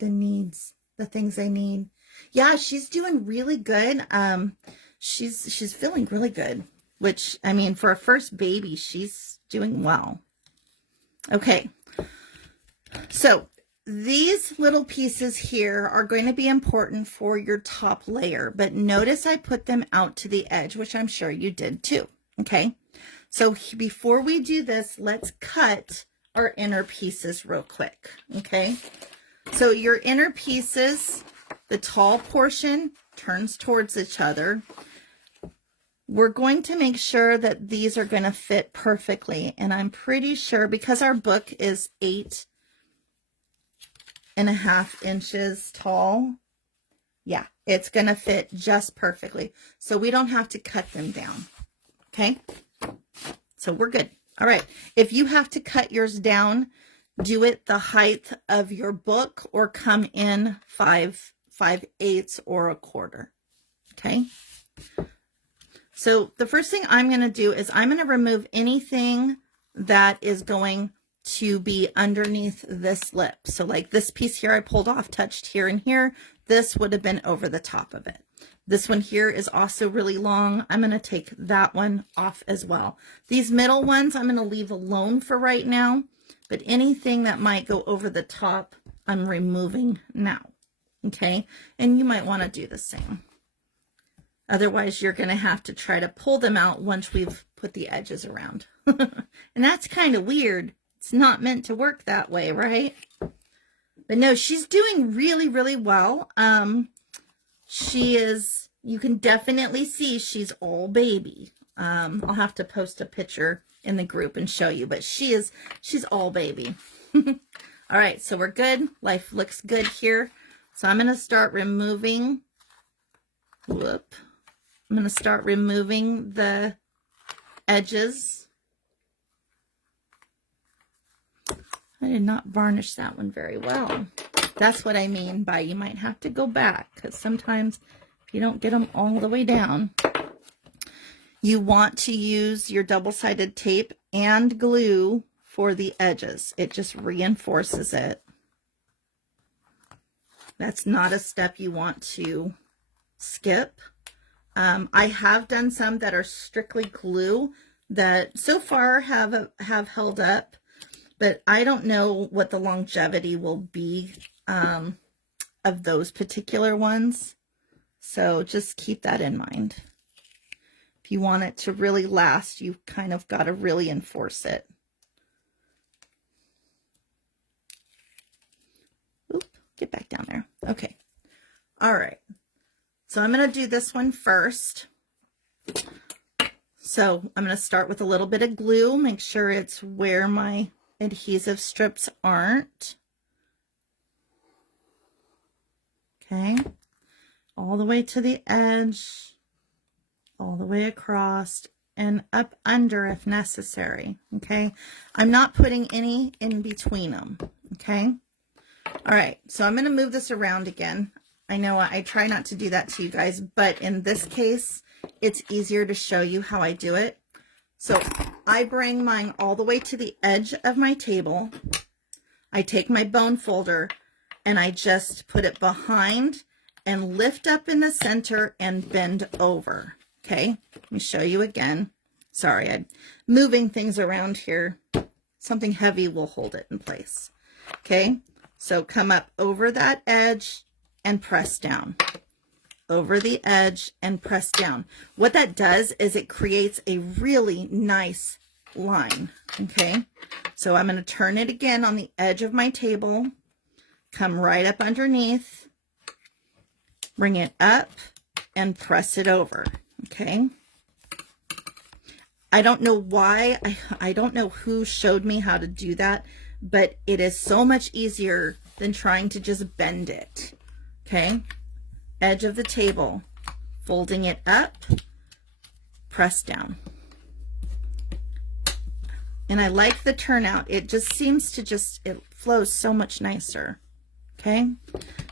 the things they need. Yeah, she's doing really good. She's feeling really good, which, I mean, for a first baby, she's doing well. Okay. So these little pieces here are going to be important for your top layer, but notice I put them out to the edge, which I'm sure you did too. Okay. So before we do this, let's cut our inner pieces real quick. Okay. So your inner pieces, the tall portion turns towards each other. We're going to make sure that these are going to fit perfectly. And I'm pretty sure, because our book is 8.5 inches tall. Yeah, it's going to fit just perfectly. So we don't have to cut them down. Okay. So we're good. All right. If you have to cut yours down, do it the height of your book, or come in 5/8 or 1/4. Okay. So the first thing I'm going to do is I'm going to remove anything that is going to be underneath this lip. So like this piece here I pulled off, touched here and here. This would have been over the top of it. This one here is also really long. I'm going to take that one off as well. These middle ones I'm going to leave alone for right now, but anything that might go over the top, I'm removing now. Okay. And you might want to do the same. Otherwise, you're going to have to try to pull them out once we've put the edges around. And that's kind of weird. It's not meant to work that way, right? But no, she's doing really, really well. She is, you can definitely see she's all baby. I'll have to post a picture in the group and show you, but she's all baby. All right, so we're good. Life looks good here. So I'm going to start removing, I'm going to start removing the edges. I did not varnish that one very well. That's what I mean by you might have to go back, because sometimes if you don't get them all the way down, you want to use your double-sided tape and glue for the edges. It just reinforces it. That's not a step you want to skip. I have done some that are strictly glue that so far have held up, but I don't know what the longevity will be of those particular ones. So just keep that in mind. If you want it to really last, you've kind of got to really enforce it. Oop, get back down there. Okay. All right. So I'm going to do this one first. So I'm going to start with a little bit of glue. Make sure it's where my adhesive strips aren't. Okay. All the way to the edge, all the way across, and up under if necessary. Okay. I'm not putting any in between them. Okay. All right. So I'm going to move this around again. I know I try not to do that to you guys, but in this case, it's easier to show you how I do it. So I bring mine all the way to the edge of my table. I take my bone folder and I just put it behind and lift up in the center and bend over. Okay, let me show you again. Sorry, I'm moving things around here. Something heavy will hold it in place. Okay, so come up over that edge and press down. Over the edge and press down. What that does is it creates a really nice line. Okay, so I'm going to turn it again on the edge of my table, come right up underneath, bring it up and press it over. Okay, I don't know why, I don't know who showed me how to do that, but it is so much easier than trying to just bend it. Okay, edge of the table, folding it up, press down. And I like the turnout. It just seems to it flows so much nicer. Okay,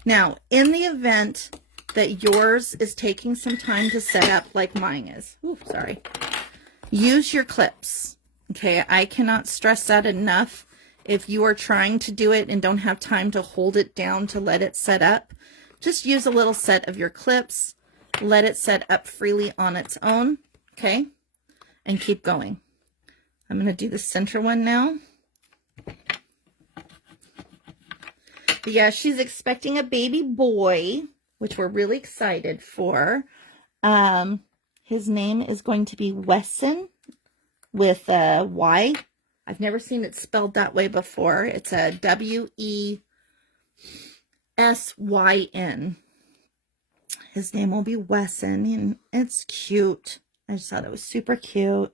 now in the event that yours is taking some time to set up like mine is, ooh, sorry, use your clips. Okay, I cannot stress that enough. If you are trying to do it and don't have time to hold it down to let it set up, just use a little set of your clips, let it set up freely on its own, okay, and keep going. I'm going to do the center one now. But yeah, she's expecting a baby boy, which we're really excited for. His name is going to be Wesson with a Y. I've never seen it spelled that way before. It's a W-E-S-Y-N. His name will be Wesson, and it's cute. I just thought it was super cute.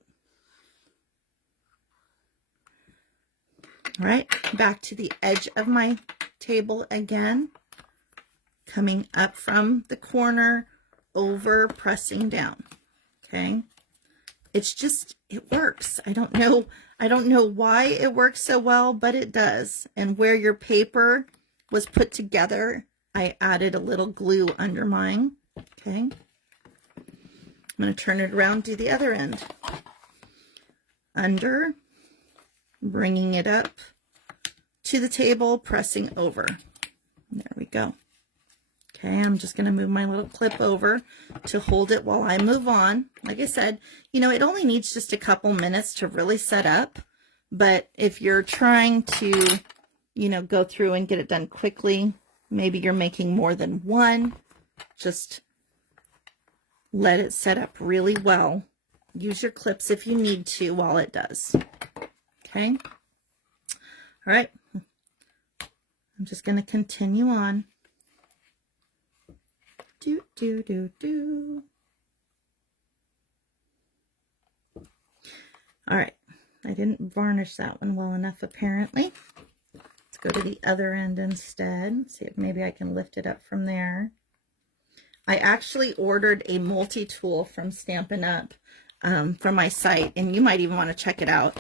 All right, back to the edge of my table again, coming up from the corner, over, pressing down. Okay, it's just, it works. I don't know why it works so well, but it does. And where your paper was put together, I added a little glue under mine. Okay, I'm going to turn it around, do the other end. Under, bringing it up to the table, pressing over. There we go. Okay, I'm just going to move my little clip over to hold it while I move on. Like I said, you know, it only needs just a couple minutes to really set up. But if you're trying to, you know, go through and get it done quickly, maybe you're making more than one, just let it set up really well. Use your clips if you need to while it does. Okay. All right. I'm just going to continue on. Do, do, do, do. All right. I didn't varnish that one well enough, apparently. Let's go to the other end instead. See if maybe I can lift it up from there. I actually ordered a multi-tool from Stampin' Up! From my site, and you might even want to check it out.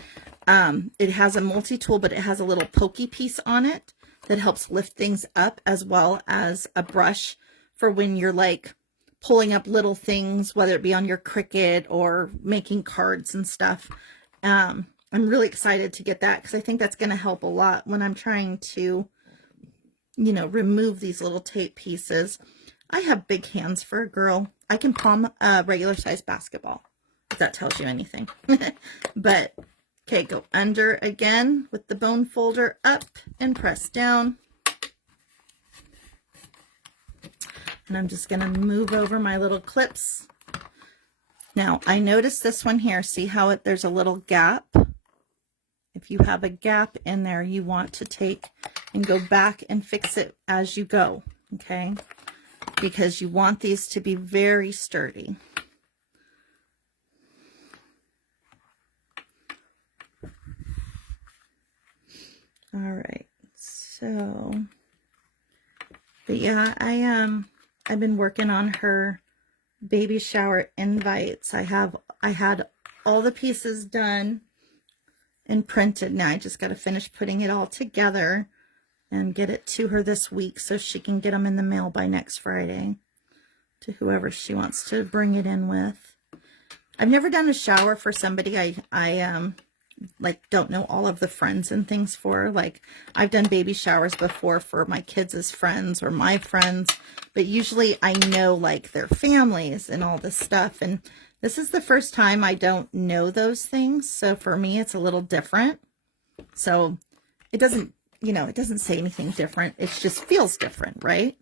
It has a multi-tool, but it has a little pokey piece on it that helps lift things up, as well as a brush for when you're like pulling up little things, whether it be on your Cricut or making cards and stuff. I'm really excited to get that because I think that's going to help a lot when I'm trying to, you know, remove these little tape pieces. I have big hands for a girl. I can palm a regular size basketball, if that tells you anything. But, okay, go under again with the bone folder up and press down. And I'm just going to move over my little clips. Now, I noticed this one here. See how there's a little gap? If you have a gap in there, you want to take and go back and fix it as you go, okay? Because you want these to be very sturdy. All right, so, but yeah, I've been working on her baby shower invites. I had all the pieces done and printed. Now I just got to finish putting it all together and get it to her this week so she can get them in the mail by next Friday to whoever she wants to bring it in with. I've never done a shower for somebody I like don't know all of the friends and things for. Like, I've done baby showers before for my kids as friends or my friends, but usually I know like their families and all this stuff, and this is the first time I don't know those things, so for me it's a little different. So it doesn't, you know, it doesn't say anything different, it just feels different, right?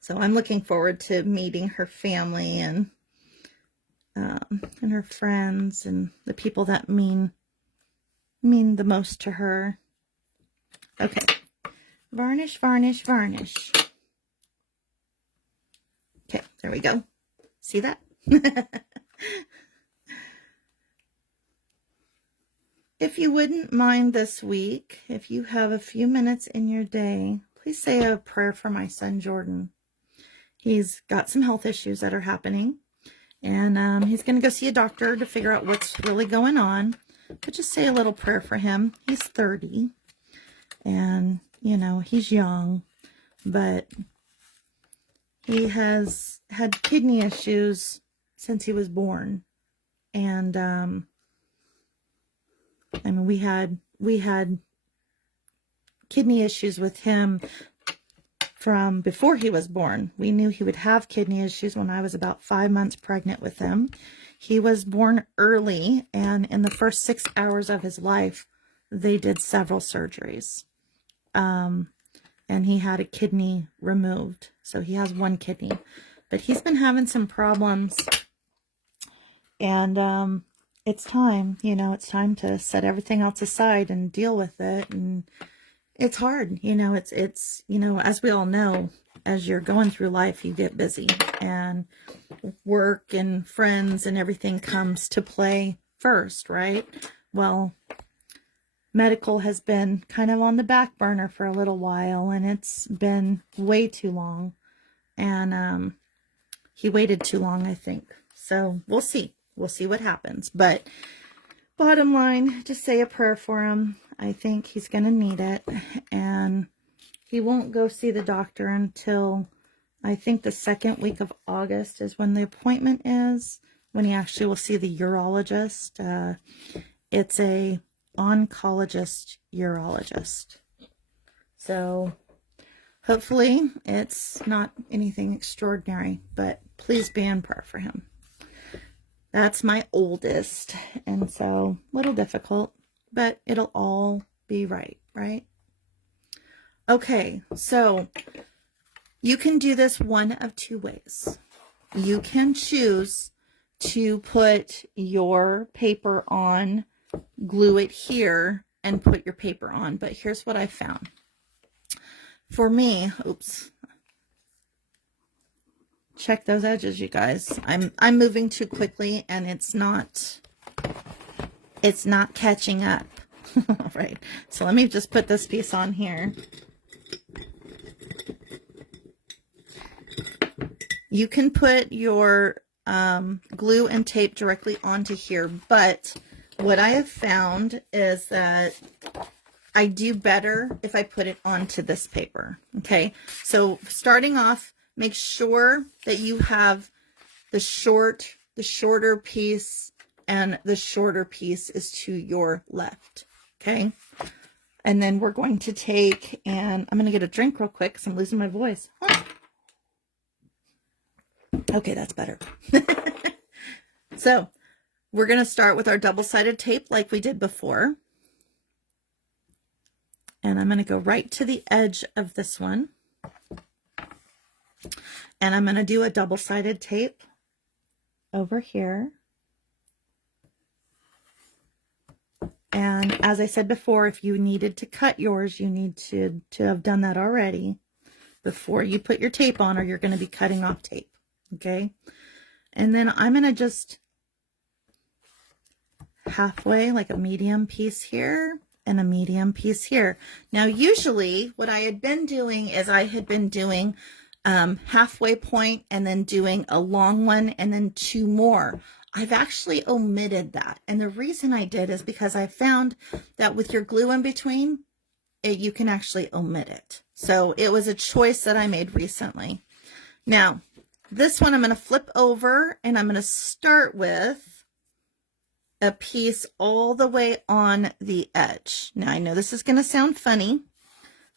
So I'm looking forward to meeting her family and her friends and the people that mean the most to her. Okay, varnish, varnish, varnish. Okay, there we go. See that? If you wouldn't mind this week, if you have a few minutes in your day, please say a prayer for my son, Jordan. He's got some health issues that are happening. And he's going to go see a doctor to figure out what's really going on. But just say a little prayer for him. He's 30. And, you know, he's young. But he has had kidney issues since he was born. And, I mean, we had kidney issues with him from before he was born. We knew he would have kidney issues when I was about 5 months pregnant with him. He was born early, and in the first 6 hours of his life, they did several surgeries. And he had a kidney removed. So he has one kidney. But he's been having some problems. And it's time, you know, it's time to set everything else aside and deal with it. And it's hard, you know, it's, you know, as we all know, as you're going through life, you get busy, and work and friends and everything comes to play first, right? Well, medical has been kind of on the back burner for a little while, and it's been way too long, and he waited too long, I think. So we'll see what happens. But bottom line, just say a prayer for him. I think he's going to need it, and he won't go see the doctor until I think the second week of August is when the appointment is, when he actually will see the urologist. It's a oncologist urologist. So hopefully it's not anything extraordinary, but please be in prayer for him. That's my oldest, and so a little difficult, but it'll all be right, right? Okay, so you can do this one of two ways. You can choose to put your paper on, glue it here, and put your paper on. But here's what I found. For me, oops. Check those edges, you guys. I'm moving too quickly and it's not catching up. All right. So let me just put this piece on here. You can put your glue and tape directly onto here, but what I have found is that I do better if I put it onto this paper. Okay, so starting off, make sure that you have the shorter piece, and the shorter piece is to your left. Okay, and then we're going to take, and I'm going to get a drink real quick because I'm losing my voice. Okay, that's better. So we're going to start with our double-sided tape like we did before. And I'm going to go right to the edge of this one. And I'm going to do a double-sided tape over here. And as I said before, if you needed to cut yours, you need to have done that already before you put your tape on, or you're going to be cutting off tape. Okay. And then I'm going to just halfway, like a medium piece here and a medium piece here. Now, usually what I had been doing is I had been doing halfway point and then doing a long one and then two more. I've actually omitted that. And the reason I did is because I found that with your glue in between, you can actually omit it. So it was a choice that I made recently. Now, this one I'm going to flip over and I'm going to start with a piece all the way on the edge. Now, I know this is going to sound funny,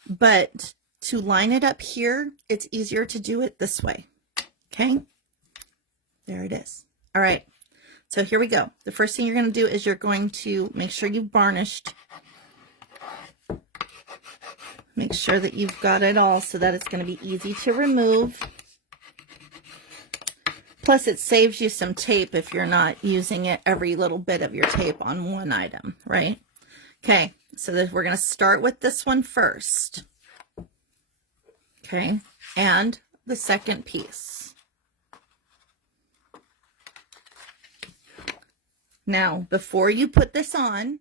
but to line it up here, it's easier to do it this way. Okay, there it is. All right, so here we go. The first thing you're going to do is you're going to make sure you've varnished. Make sure that you've got it all so that it's going to be easy to remove. Plus, it saves you some tape if you're not using it, every little bit of your tape on one item, right? Okay, so we're going to start with this one first. Okay, and the second piece. Now, before you put this on,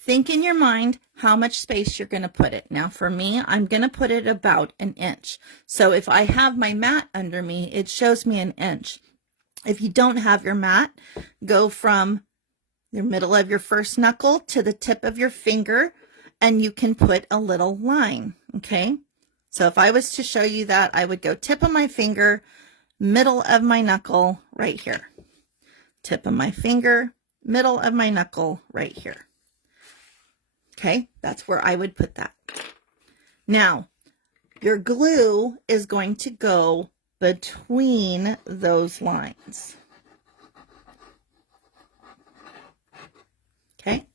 think in your mind how much space you're going to put it. Now, for me, I'm going to put it about 1 inch. So if I have my mat under me, it shows me 1 inch. If you don't have your mat, go from the middle of your first knuckle to the tip of your finger, and you can put a little line, okay? So if I was to show you that, I would go tip of my finger, middle of my knuckle, right here. Tip of my finger, middle of my knuckle, right here. Okay, that's where I would put that. Now, your glue is going to go between those lines. Okay.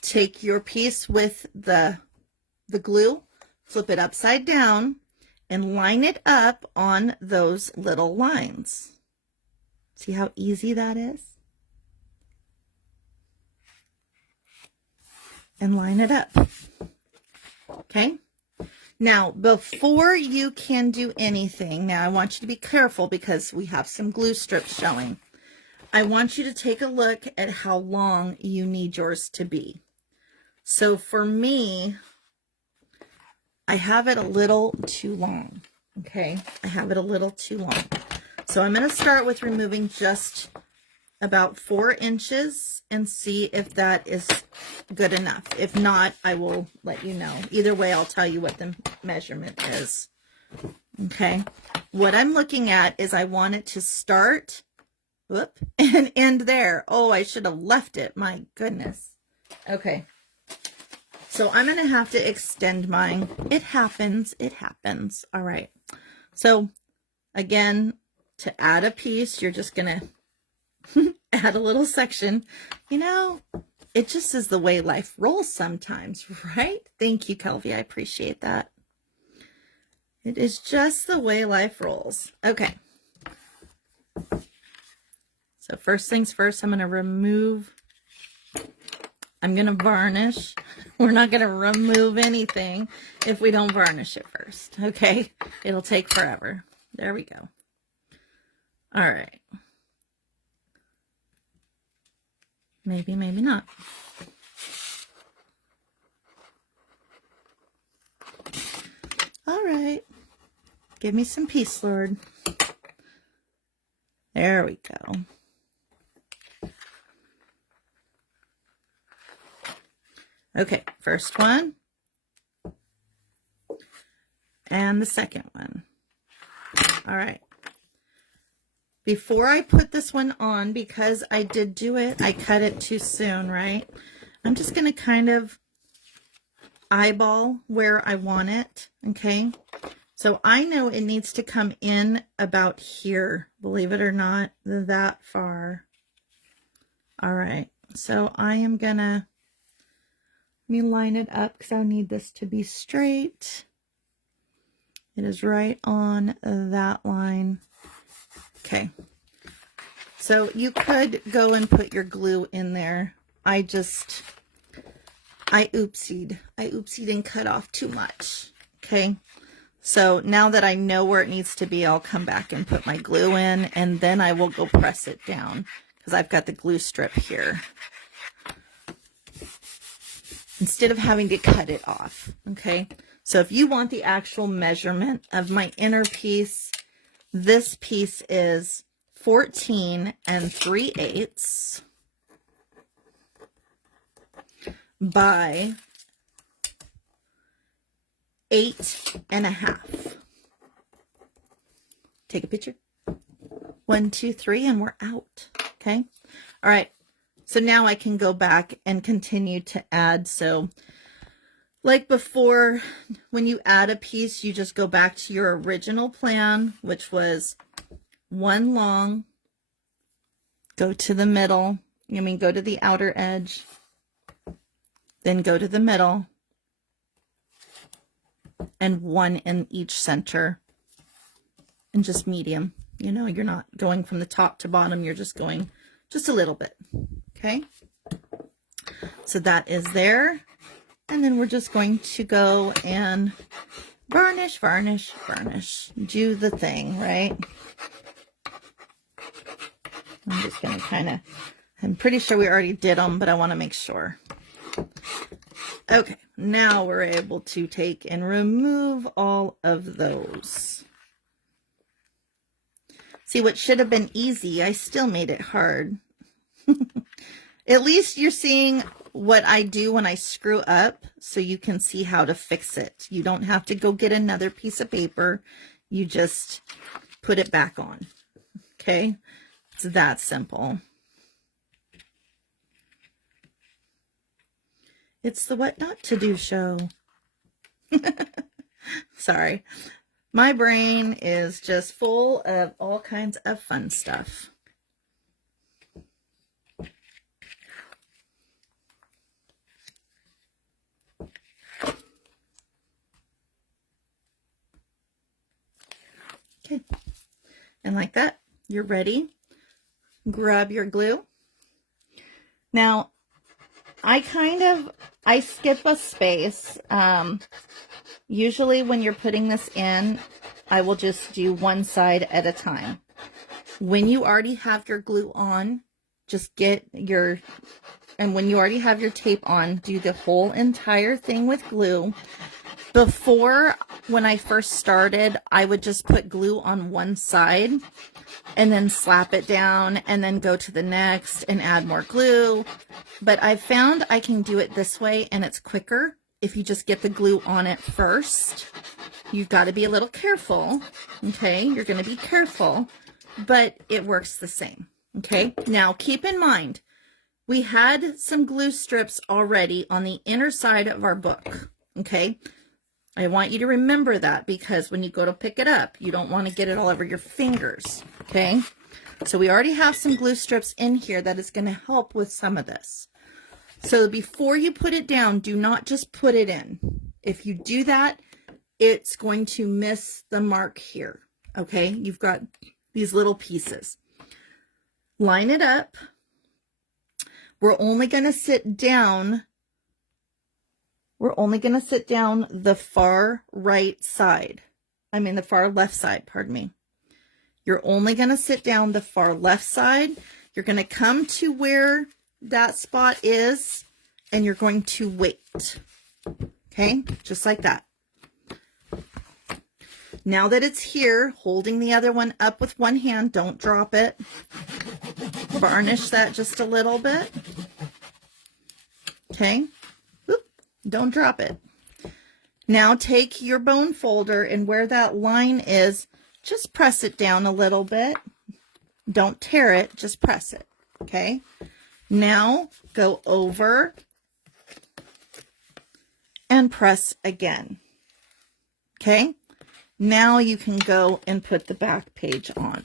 Take your piece with the glue, flip it upside down, and line it up on those little lines. See how easy that is? And line it up. Okay. Now, before you can do anything, now I want you to be careful because we have some glue strips showing. I want you to take a look at how long you need yours to be. So for me, I have it a little too long. Okay, I have it a little too long. So I'm going to start with removing just about 4 inches and see if that is good enough. If not, I will let you know. Either way, I'll tell you what the measurement is. Okay. What I'm looking at is I want it to start whoop, and end there. Oh, I should have left it. My goodness. Okay. So I'm going to have to extend mine. It happens. It happens. All right. So again, to add a piece, you're just going to add a little section. You know, it just is the way life rolls sometimes, right? Thank you, Kelvy. I appreciate that. It is just the way life rolls. Okay. So first things first, I'm going to varnish. We're not going to remove anything if we don't varnish it first. Okay. It'll take forever. There we go. All right. Maybe, maybe not. All right. Give me some peace, Lord. There we go. Okay, first one. And the second one. All right. Before I put this one on, because I did do it, I cut it too soon, right? I'm just going to kind of eyeball where I want it, okay? So I know it needs to come in about here, believe it or not, that far. All right, so I am going to, let me line it up because I need this to be straight. It is right on that line. Okay, so you could go and put your glue in there. I oopsied and cut off too much. Okay, so now that I know where it needs to be, I'll come back and put my glue in, and then I will go press it down because I've got the glue strip here instead of having to cut it off. Okay, so if you want the actual measurement of my inner piece, this piece is 14 3/8 by 8.5. Take a picture. 1, 2, 3, and we're out. Okay. All right. So now I can go back and continue to add. So like before, when you add a piece, you just go back to your original plan, which was one long, go to the middle, go to the outer edge, then go to the middle, and one in each center, and just medium. You're not going from the top to bottom, you're just going just a little bit. Okay, so that is there. And then we're just going to go and varnish, varnish, varnish. Do the thing, right? I'm just going to I'm pretty sure we already did them, but I want to make sure. Okay, now we're able to take and remove all of those. See, what should have been easy, I still made it hard. At least you're seeing what I do when I screw up, so you can see how to fix it. You don't have to go get another piece of paper. You just put it back on. Okay? It's that simple. It's the what not to do show. Sorry. My brain is just full of all kinds of fun stuff. Okay, and like that, you're ready. Grab your glue. Now, I skip a space. Usually when you're putting this in, I will just do one side at a time. When you already have your glue on, just when you already have your tape on, do the whole entire thing with glue. Before, when I first started, I would just put glue on one side and then slap it down and then go to the next and add more glue. But I've found I can do it this way and it's quicker if you just get the glue on it first. You've got to be a little careful, okay? You're going to be careful, but it works the same, Okay, now keep in mind, we had some glue strips already on the inner side of our book. Okay, I want you to remember that, because when you go to pick it up, you don't want to get it all over your fingers. Okay, so we already have some glue strips in here that is going to help with some of this. So before you put it down, do not just put it in. If you do that, it's going to miss the mark here. Okay, you've got these little pieces. Line it up. We're only going to sit down. We're only going to sit down the far right side. I mean, the far left side, pardon me. You're only going to sit down the far left side. You're going to come to where that spot is, and you're going to wait. Okay, just like that. Now that it's here, holding the other one up with one hand, don't drop it. Varnish that just a little bit. Okay, oop, don't drop it. Now take your bone folder, and where that line is, just press it down a little bit. Don't tear it, just press it. Okay, now go over and press again. Okay, now you can go and put the back page on.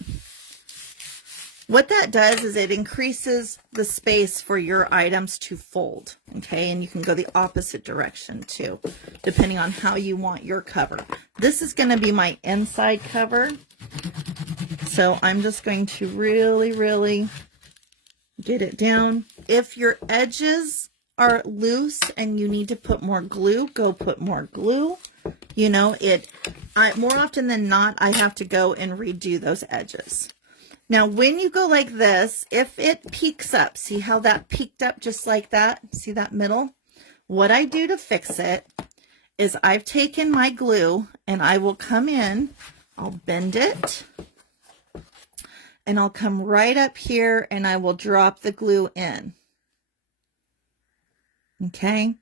What that does is it increases the space for your items to fold. Okay, and you can go the opposite direction too, depending on how you want your cover. This is going to be my inside cover, so I'm just going to really get it down. If your edges are loose and you need to put more glue, go put more glue. You know, more often than not, I have to go and redo those edges. Now, when you go like this, if it peaks up, see how that peaked up just like that? See that middle? What I do to fix it is I've taken my glue and I will come in, I'll bend it, and I'll come right up here and I will drop the glue in. Okay,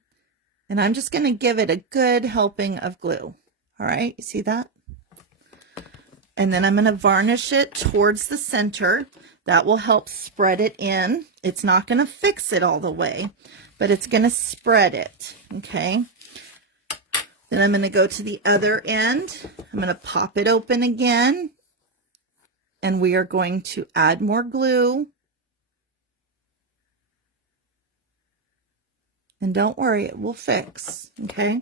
and I'm just going to give it a good helping of glue. All right, you see that? And then I'm going to varnish it towards the center. That will help spread it in. It's not going to fix it all the way, but it's going to spread it. Okay, then I'm going to go to the other end. I'm going to pop it open again, and we are going to add more glue. And don't worry, it will fix, okay?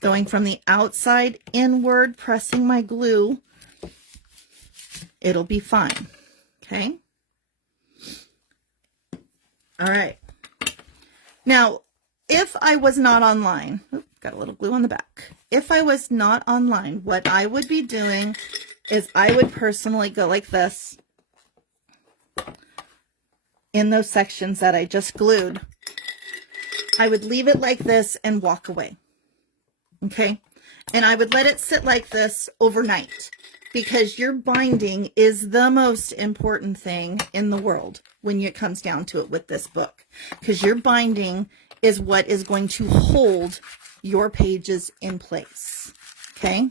Going from the outside inward, pressing my glue, it'll be fine, okay? All right. Now, if I was not online, got a little glue on the back. If I was not online, what I would be doing is I would personally go like this in those sections that I just glued. I would leave it like this and walk away. Okay, and I would let it sit like this overnight, because your binding is the most important thing in the world when it comes down to it with this book, because your binding is what is going to hold your pages in place. Okay,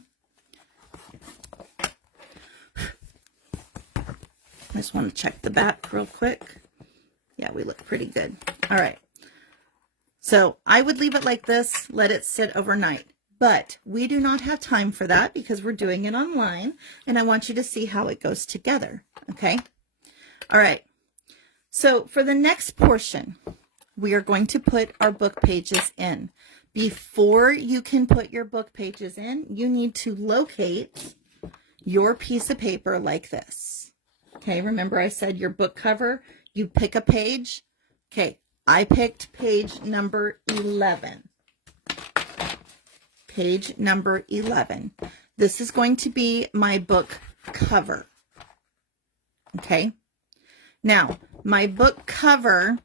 I just want to check the back real quick. Yeah, we look pretty good. All right. So I would leave it like this, let it sit overnight, but we do not have time for that because we're doing it online, and I want you to see how it goes together, okay? All right, so for the next portion, we are going to put our book pages in. Before you can put your book pages in, you need to locate your piece of paper like this, okay? Remember I said your book cover, you pick a page, okay? I picked page number 11. Page number 11. This is going to be my book cover. Okay. Now, my book cover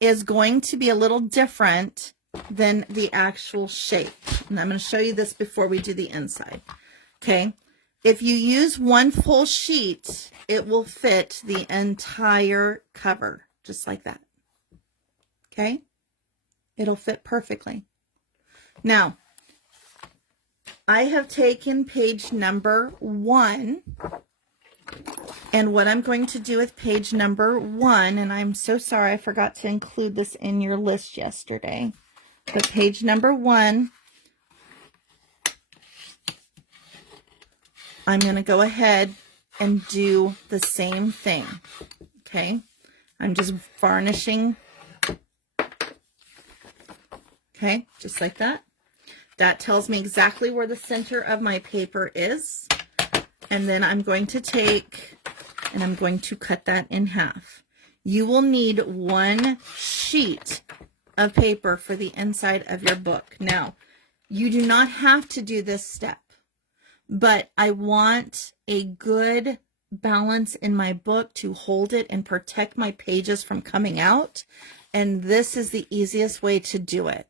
is going to be a little different than the actual shape. And I'm going to show you this before we do the inside. Okay. If you use one full sheet, it will fit the entire cover, just like that. Okay, it'll fit perfectly. Now, I have taken page number 1 And what I'm going to do with page number 1, and I'm so sorry I forgot to include this in your list yesterday, but page number 1, I'm going to go ahead and do the same thing, okay? I'm just varnishing, okay, just like that. That tells me exactly where the center of my paper is. And then I'm going to take and I'm going to cut that in half. You will need 1 sheet of paper for the inside of your book. Now, you do not have to do this step, but I want a good balance in my book to hold it and protect my pages from coming out. And this is the easiest way to do it.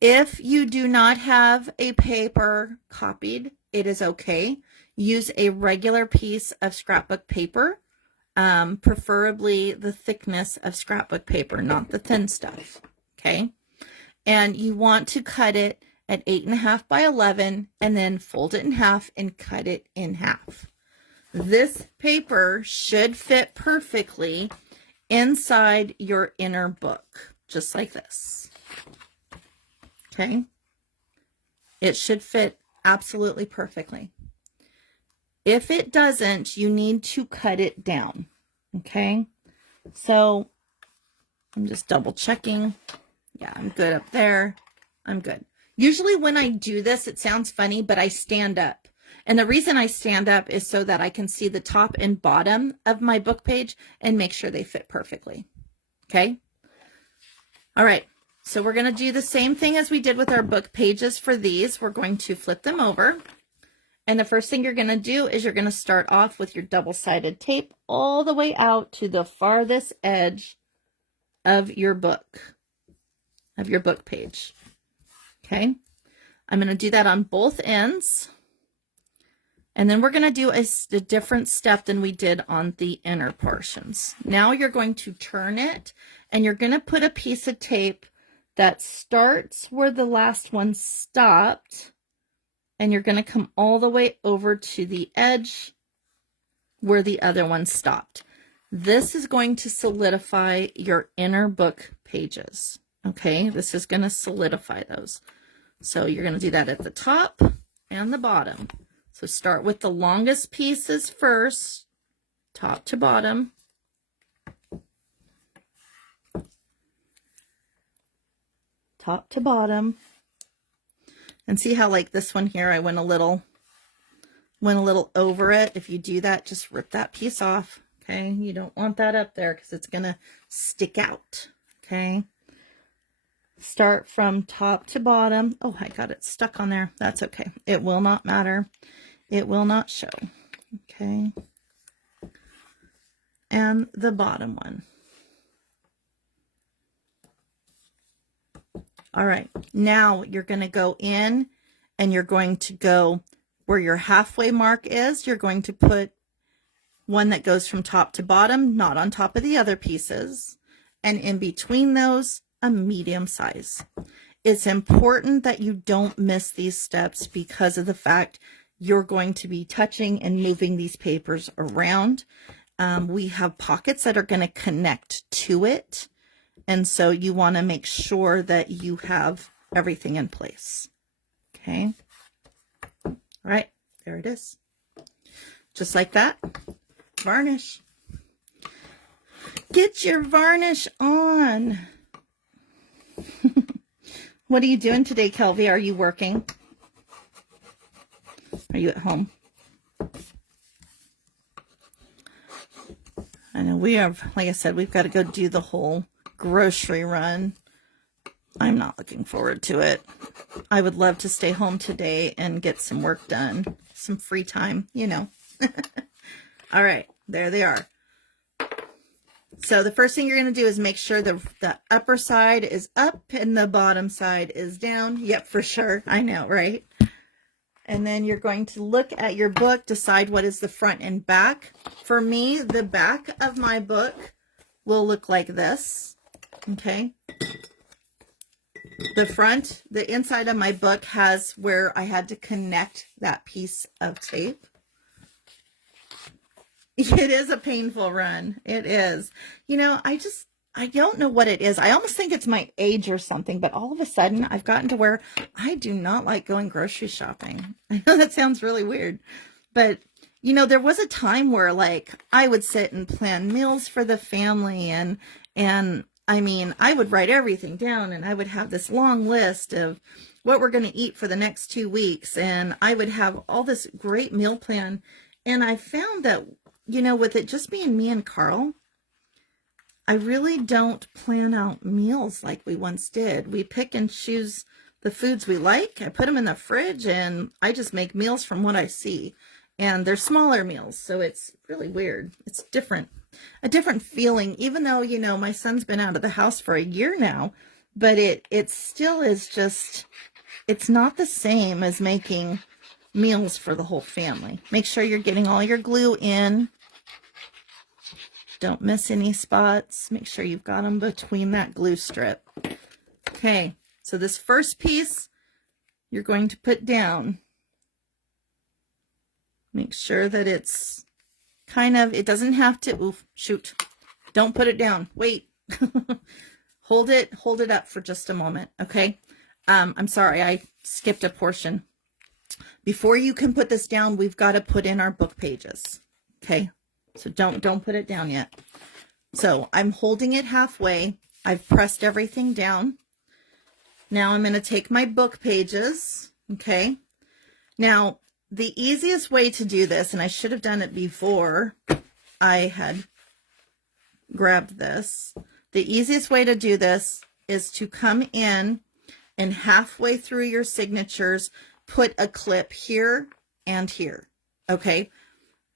If you do not have a paper copied, it is okay. Use a regular piece of scrapbook paper, preferably the thickness of scrapbook paper, not the thin stuff, okay? And you want to cut it at 8.5 by 11 and then fold it in half and cut it in half. This paper should fit perfectly inside your inner book, just like this, okay? It should fit absolutely perfectly. If it doesn't, you need to cut it down, okay? So I'm just double checking. Yeah, I'm good up there. I'm good. Usually when I do this, it sounds funny, but I stand up. And the reason I stand up is so that I can see the top and bottom of my book page and make sure they fit perfectly, okay? All right, so we're going to do the same thing as we did with our book pages for these. We're going to flip them over. And the first thing you're going to do is you're going to start off with your double-sided tape all the way out to the farthest edge of your book page. Okay. I'm going to do that on both ends. And then we're going to do a different step than we did on the inner portions. Now you're going to turn it and you're going to put a piece of tape that starts where the last one stopped. And you're going to come all the way over to the edge where the other one stopped. This is going to solidify your inner book pages. Okay, this is going to solidify those. So you're going to do that at the top and the bottom. So start with the longest pieces first, top to bottom. Top to bottom. And see how like this one here, I went a little over it. If you do that, just rip that piece off. Okay. You don't want that up there because it's going to stick out. Okay. Start from top to bottom. Oh, I got it stuck on there. That's okay. It will not matter. It will not show. Okay. And the bottom one. All right, now you're going to go in and you're going to go where your halfway mark is. You're going to put one that goes from top to bottom, not on top of the other pieces. And in between those, a medium size. It's important that you don't miss these steps because of the fact you're going to be touching and moving these papers around. We have pockets that are going to connect to it. And so you want to make sure that you have everything in place. Okay. All right. There it is. Just like that. Varnish. Get your varnish on. What are you doing today, Kelvy? Are you working? Are you at home? I know we have, like I said, we've got to go do the whole grocery run. I'm not looking forward to it. I would love to stay home today and get some work done, some free time, you know. All right, there they are. So the first thing you're going to do is make sure the upper side is up and the bottom side is down. Yep, for sure. I know, right? And then you're going to look at your book, decide what is the front and back. For me, the back of my book will look like this. Okay. The front, the inside of my book has where I had to connect that piece of tape. It is a painful run. It is. You know, I don't know what it is. I almost think it's my age or something, but all of a sudden I've gotten to where I do not like going grocery shopping. I know that sounds really weird, but you know, there was a time where like I would sit and plan meals for the family and I mean, I would write everything down and I would have this long list of what we're going to eat for the next 2 weeks. And I would have all this great meal plan. And I found that, you know, with it just being me and Carl, I really don't plan out meals like we once did. We pick and choose the foods we like. I put them in the fridge and I just make meals from what I see. And they're smaller meals, so it's really weird. It's different, a different feeling, even though, you know, my son's been out of the house for a year now, but it still is just, it's not the same as making meals for the whole family. Make sure you're getting all your glue in. Don't miss any spots. Make sure you've got them between that glue strip. Okay, so this first piece you're going to put down. Make sure that it's kind of, it doesn't have to, oof, shoot. Don't put it down. Wait. hold it up for just a moment, okay? I'm sorry, I skipped a portion. Before you can put this down, we've got to put in our book pages, okay? So don't put it down yet. So I'm holding it halfway. I've pressed everything down. Now I'm going to take my book pages, okay? Now, the easiest way to do this, and I should have done it before I had grabbed this, the easiest way to do this is to come in and halfway through your signatures, put a clip here and here, okay?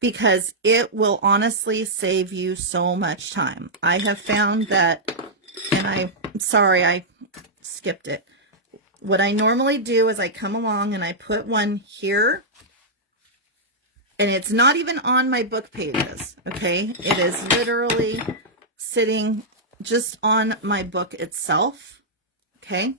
Because it will honestly save you so much time. I have found that, and I'm sorry, I skipped it. What I normally do is I come along and I put one here, and it's not even on my book pages, okay? It is literally sitting just on my book itself, okay?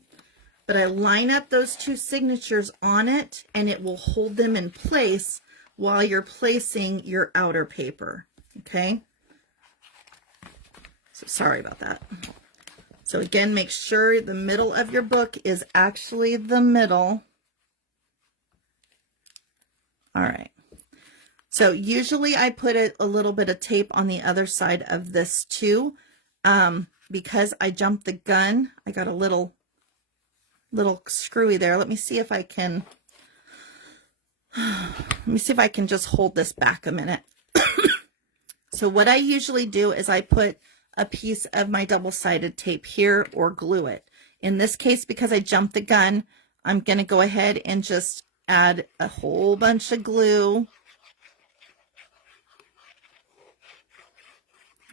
But I line up those two signatures on it, and it will hold them in place while you're placing your outer paper, okay? So sorry about that. So again, make sure the middle of your book is actually the middle. All right. So usually I put a little bit of tape on the other side of this too. Because I jumped the gun, I got a little screwy there. Let me see if I can just hold this back a minute. So what I usually do is I put a piece of my double-sided tape here or glue it. In this case, because I jumped the gun, I'm going to go ahead and just add a whole bunch of glue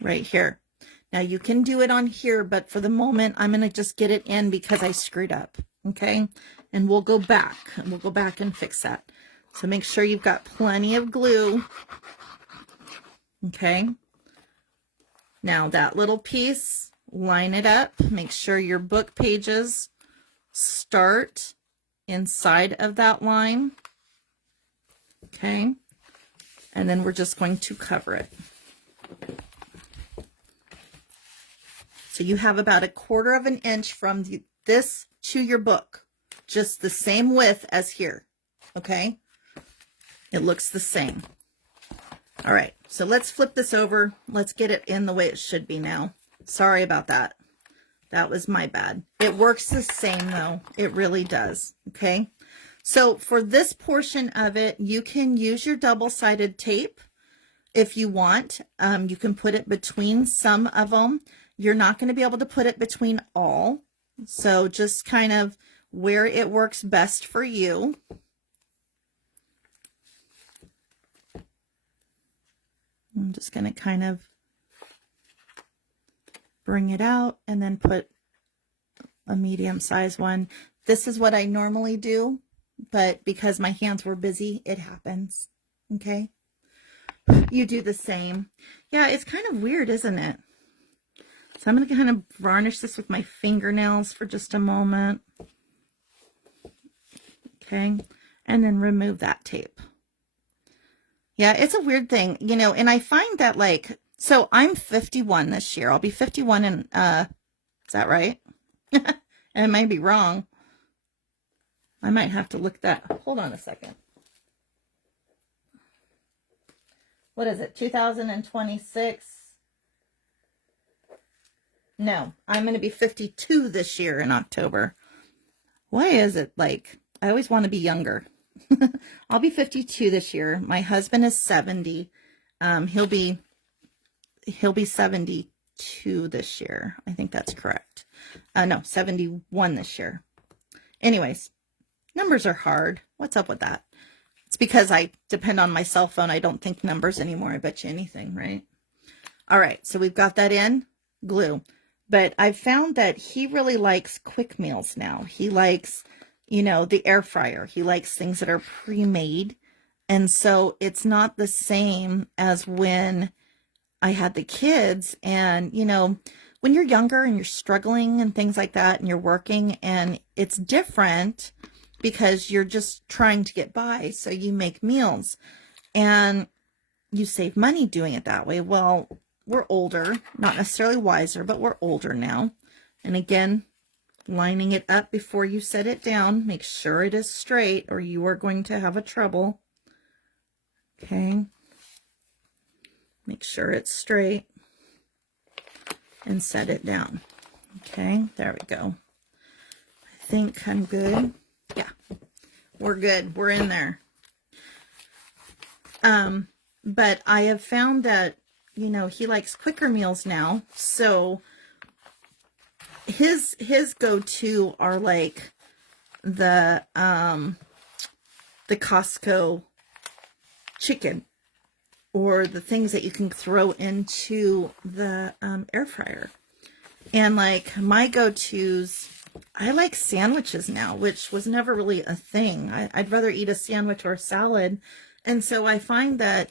right here. Now you can do it on here, but for the moment, I'm going to just get it in because I screwed up. Okay. And we'll go back and fix that. So make sure you've got plenty of glue. Okay. Now that little piece, line it up. Make sure your book pages start inside of that line. Okay. And then we're just going to cover it. So you have about 1/4 of an inch from this to your book, just the same width as here, okay? It looks the same. All right, so let's flip this over. Let's get it in the way it should be now. Sorry about that. That was my bad. It works the same though. It really does, okay? So for this portion of it, you can use your double-sided tape if you want. You can put it between some of them. You're not going to be able to put it between all. So just kind of where it works best for you. I'm just going to kind of bring it out and then put a medium-sized one. This is what I normally do, but because my hands were busy, it happens. Okay? You do the same. Yeah, it's kind of weird, isn't it? So I'm going to kind of varnish this with my fingernails for just a moment. Okay, and then remove that tape. Yeah, it's a weird thing, you know, and I find that like, so I'm 51 this year. I'll be 51 in, is that right? And I might be wrong. I might have to look that. Hold on a second. What is it? 2026? No, I'm going to be 52 this year in October. Why is it like, I always want to be younger. I'll be 52 this year. My husband is 70. He'll be 72 this year. I think that's correct. No, 71 this year. Anyways, numbers are hard. What's up with that? It's because I depend on my cell phone. I don't think numbers anymore. I bet you anything, right? All right, so we've got that in glue. But I've found that he really likes quick meals now. He likes, you know, the air fryer. He likes things that are pre-made. And so it's not the same as when I had the kids. And, you know, when you're younger and you're struggling and things like that, and you're working, and it's different because you're just trying to get by. So you make meals and you save money doing it that way. Well, we're older, not necessarily wiser, but we're older now. And again, lining it up before you set it down. Make sure it is straight or you are going to have a trouble. Okay. Make sure it's straight and set it down. Okay, there we go. I think I'm good. Yeah, we're good. We're in there. But I have found that, you know, he likes quicker meals now. So his go-to are like the Costco chicken, or the things that you can throw into the air fryer. And like my go-tos, I like sandwiches now, which was never really a thing. I'd rather eat a sandwich or a salad. And so I find that,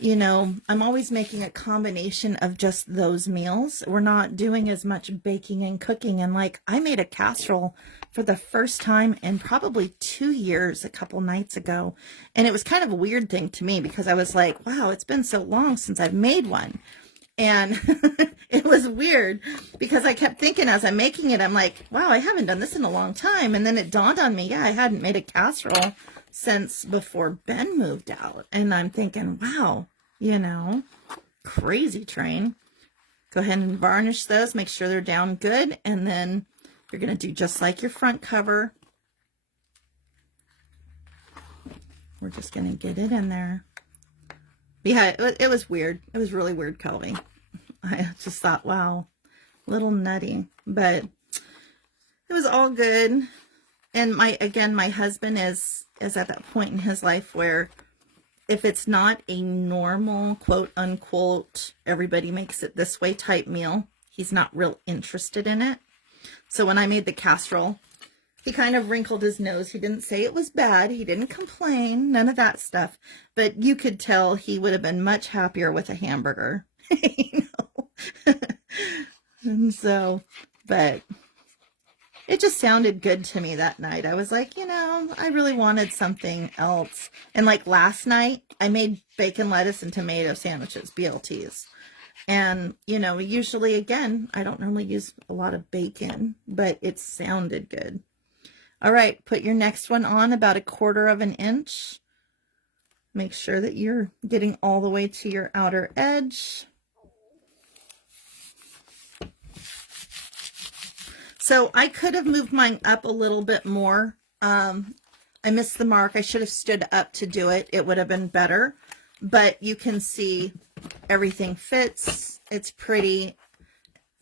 you know, I'm always making a combination of just those meals. We're not doing as much baking and cooking. And like, I made a casserole for the first time in probably 2 years a couple nights ago. And it was kind of a weird thing to me because I was like, wow, it's been so long since I've made one. And it was weird because I kept thinking as I'm making it, I'm like, wow, I haven't done this in a long time. And then it dawned on me, yeah, I hadn't made a casserole since before Ben moved out. And I'm thinking, wow, you know, crazy train. Go ahead and varnish those, make sure they're down good. And then you're going to do just like your front cover. We're just going to get it in there. Yeah, it was weird. It was really weird, Kelby. I just thought, wow, little nutty, but it was all good. And my husband is at that point in his life where if it's not a normal, quote unquote, everybody makes it this way type meal, he's not real interested in it. So when I made the casserole, he kind of wrinkled his nose. He didn't say it was bad. He didn't complain, none of that stuff. But you could tell he would have been much happier with a hamburger. You know? And so, but it just sounded good to me that night. I was like, you know, I really wanted something else. And like last night, I made bacon, lettuce, and tomato sandwiches, BLTs. And, you know, usually, again, I don't normally use a lot of bacon, but it sounded good. All right, put your next one on about 1/4 inch. Make sure that you're getting all the way to your outer edge. So I could have moved mine up a little bit more. I missed the mark. I should have stood up to do it. It would have been better. But you can see everything fits. It's pretty.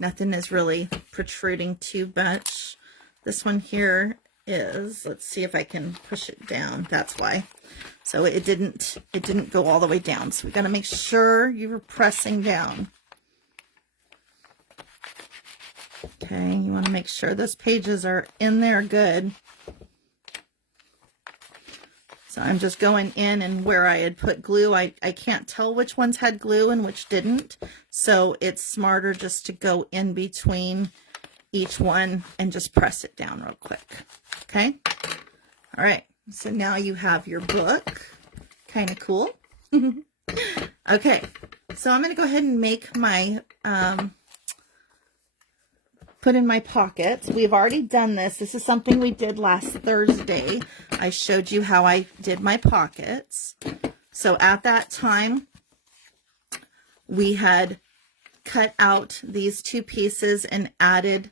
Nothing is really protruding too much. This one here is, let's see if I can push it down. That's why. So it didn't go all the way down. So we got to make sure you were pressing down. Okay, you want to make sure those pages are in there good. So I'm just going in, and where I had put glue, I can't tell which ones had glue and which didn't. So it's smarter just to go in between each one and just press it down real quick. Okay. All right. So now you have your book. Kind of cool. Okay, so I'm going to go ahead and make my, put in my pockets. We've already done this. This is something we did last Thursday. I showed you how I did my pockets. So at that time, we had cut out these two pieces and added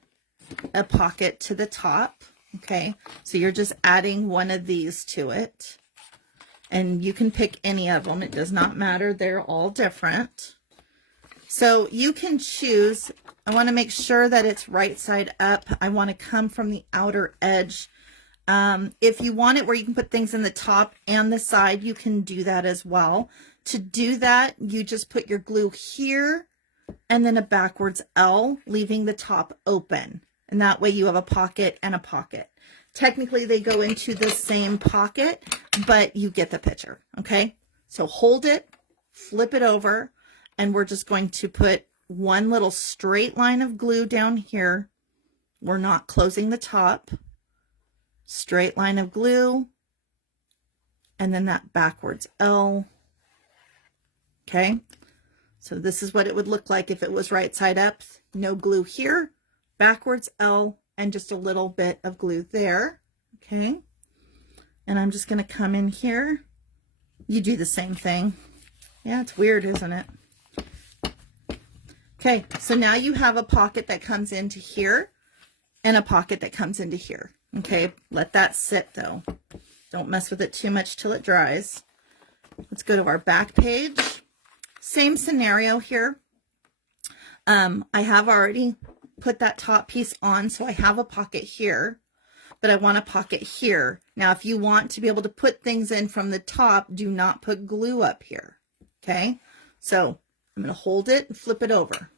a pocket to the top. Okay, so you're just adding one of these to it. And you can pick any of them. It does not matter. They're all different. So you can choose. I want to make sure that it's right side up. I want to come from the outer edge. If you want it where you can put things in the top and the side, you can do that as well. To do that, you just put your glue here and then a backwards L, leaving the top open. And that way you have a pocket and a pocket. Technically, they go into the same pocket, but you get the picture, okay? So hold it, flip it over, and we're just going to put one little straight line of glue down here. We're not closing the top. Straight line of glue, and then that backwards L. Okay, so this is what it would look like if it was right side up. No glue here, backwards L, and just a little bit of glue there. Okay, and I'm just going to come in here. You do the same thing. Yeah, it's weird, isn't it? Okay, so now you have a pocket that comes into here and a pocket that comes into here. Okay, let that sit though. Don't mess with it too much till it dries. Let's go to our back page. Same scenario here. I have already put that top piece on, so I have a pocket here, but I want a pocket here. Now, if you want to be able to put things in from the top, do not put glue up here. Okay, so I'm going to hold it and flip it over.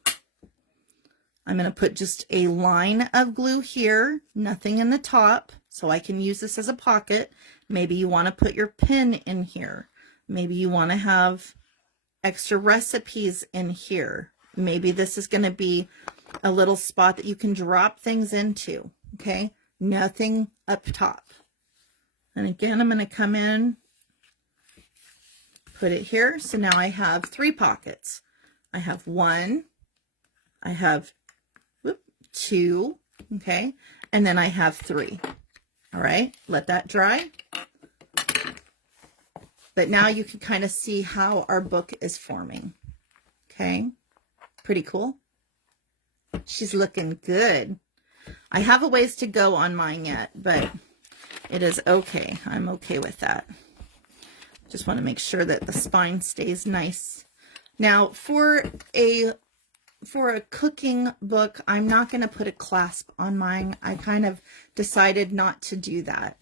I'm going to put just a line of glue here, nothing in the top, so I can use this as a pocket. Maybe you want to put your pen in here. Maybe you want to have extra recipes in here. Maybe this is going to be a little spot that you can drop things into, okay? Nothing up top. And again, I'm going to come in, put it here. So now I have 3 pockets. I have 1, I have 2, okay, and then I have 3. All right, let that dry. But now you can kind of see how our book is forming. Okay, pretty cool. She's looking good. I have a ways to go on mine yet, but it is okay. I'm okay with that. Just want to make sure that the spine stays nice. Now, for a cooking book, I'm not going to put a clasp on mine. I kind of decided not to do that.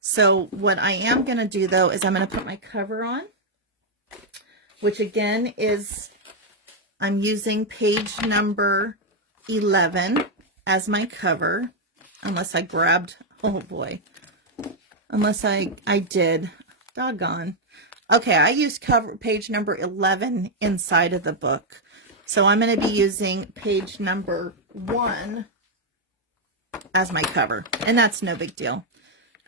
So what I am going to do though is I'm going to put my cover on, which again is, I'm using page number 11 as my cover, unless I grabbed, oh boy, unless I did, doggone. Okay, I used page number 11 inside of the book. So I'm going to be using page number 1 as my cover, and that's no big deal.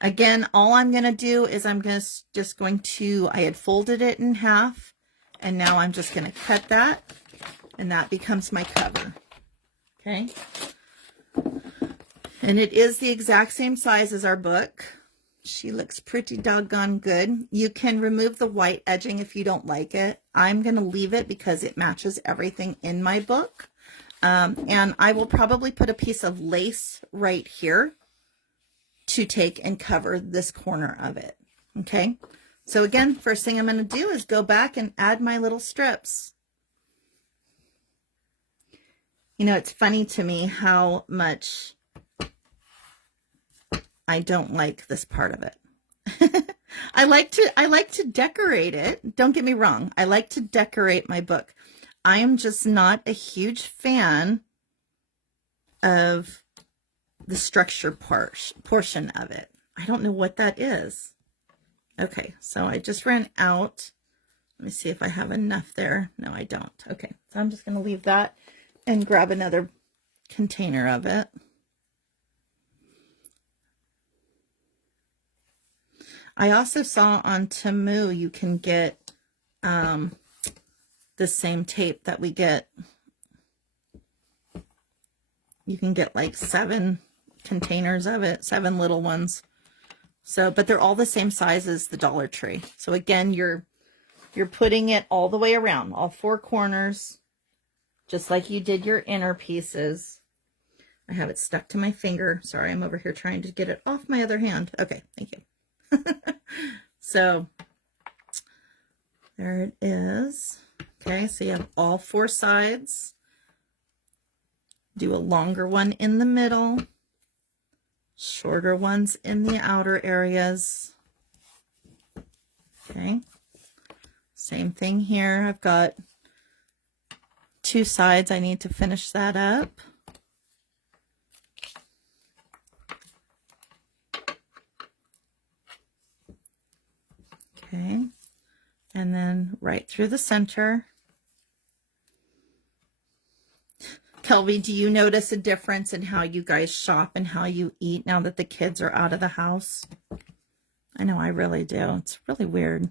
Again, all I'm going to do is I'm just going to, I had folded it in half, and now I'm just going to cut that, and that becomes my cover. Okay. And it is the exact same size as our book. She looks pretty doggone good. You can remove the white edging if you don't like it. I'm going to leave it because it matches everything in my book. And I will probably put a piece of lace right here to take and cover this corner of it. Okay. So again, first thing I'm going to do is go back and add my little strips. You know, it's funny to me how much I don't like this part of it. I like to decorate it. Don't get me wrong. I like to decorate my book. I am just not a huge fan of the structure portion of it. I don't know what that is. Okay, so I just ran out. Let me see if I have enough there. No, I don't. Okay, so I'm just going to leave that and grab another container of it. I also saw on Temu you can get this same tape that we get. You can get like 7 containers of it, 7 little ones. So, but they're all the same size as the Dollar Tree. So again, you're putting it all the way around, all 4 corners, just like you did your inner pieces. I have it stuck to my finger. Sorry, I'm over here trying to get it off my other hand. Okay, thank you. So there it is. Okay, so you have all 4 sides. Do a longer one in the middle, shorter ones in the outer areas. Okay, same thing here. I've got 2 sides. I need to finish that up. Okay, and then right through the center. Kelby, do you notice a difference in how you guys shop and how you eat now that the kids are out of the house? I know I really do. It's really weird.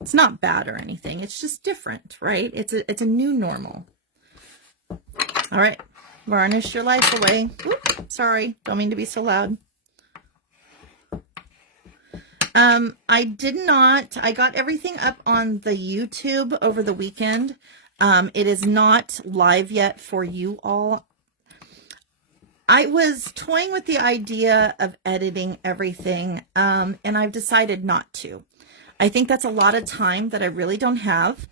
It's not bad or anything. It's just different, right? It's a new normal. All right, varnish your life away. Oop, sorry, don't mean to be so loud. I got everything up on the YouTube over the weekend. It is not live yet for you all. I was toying with the idea of editing everything, and I've decided not to. I think that's a lot of time that I really don't have.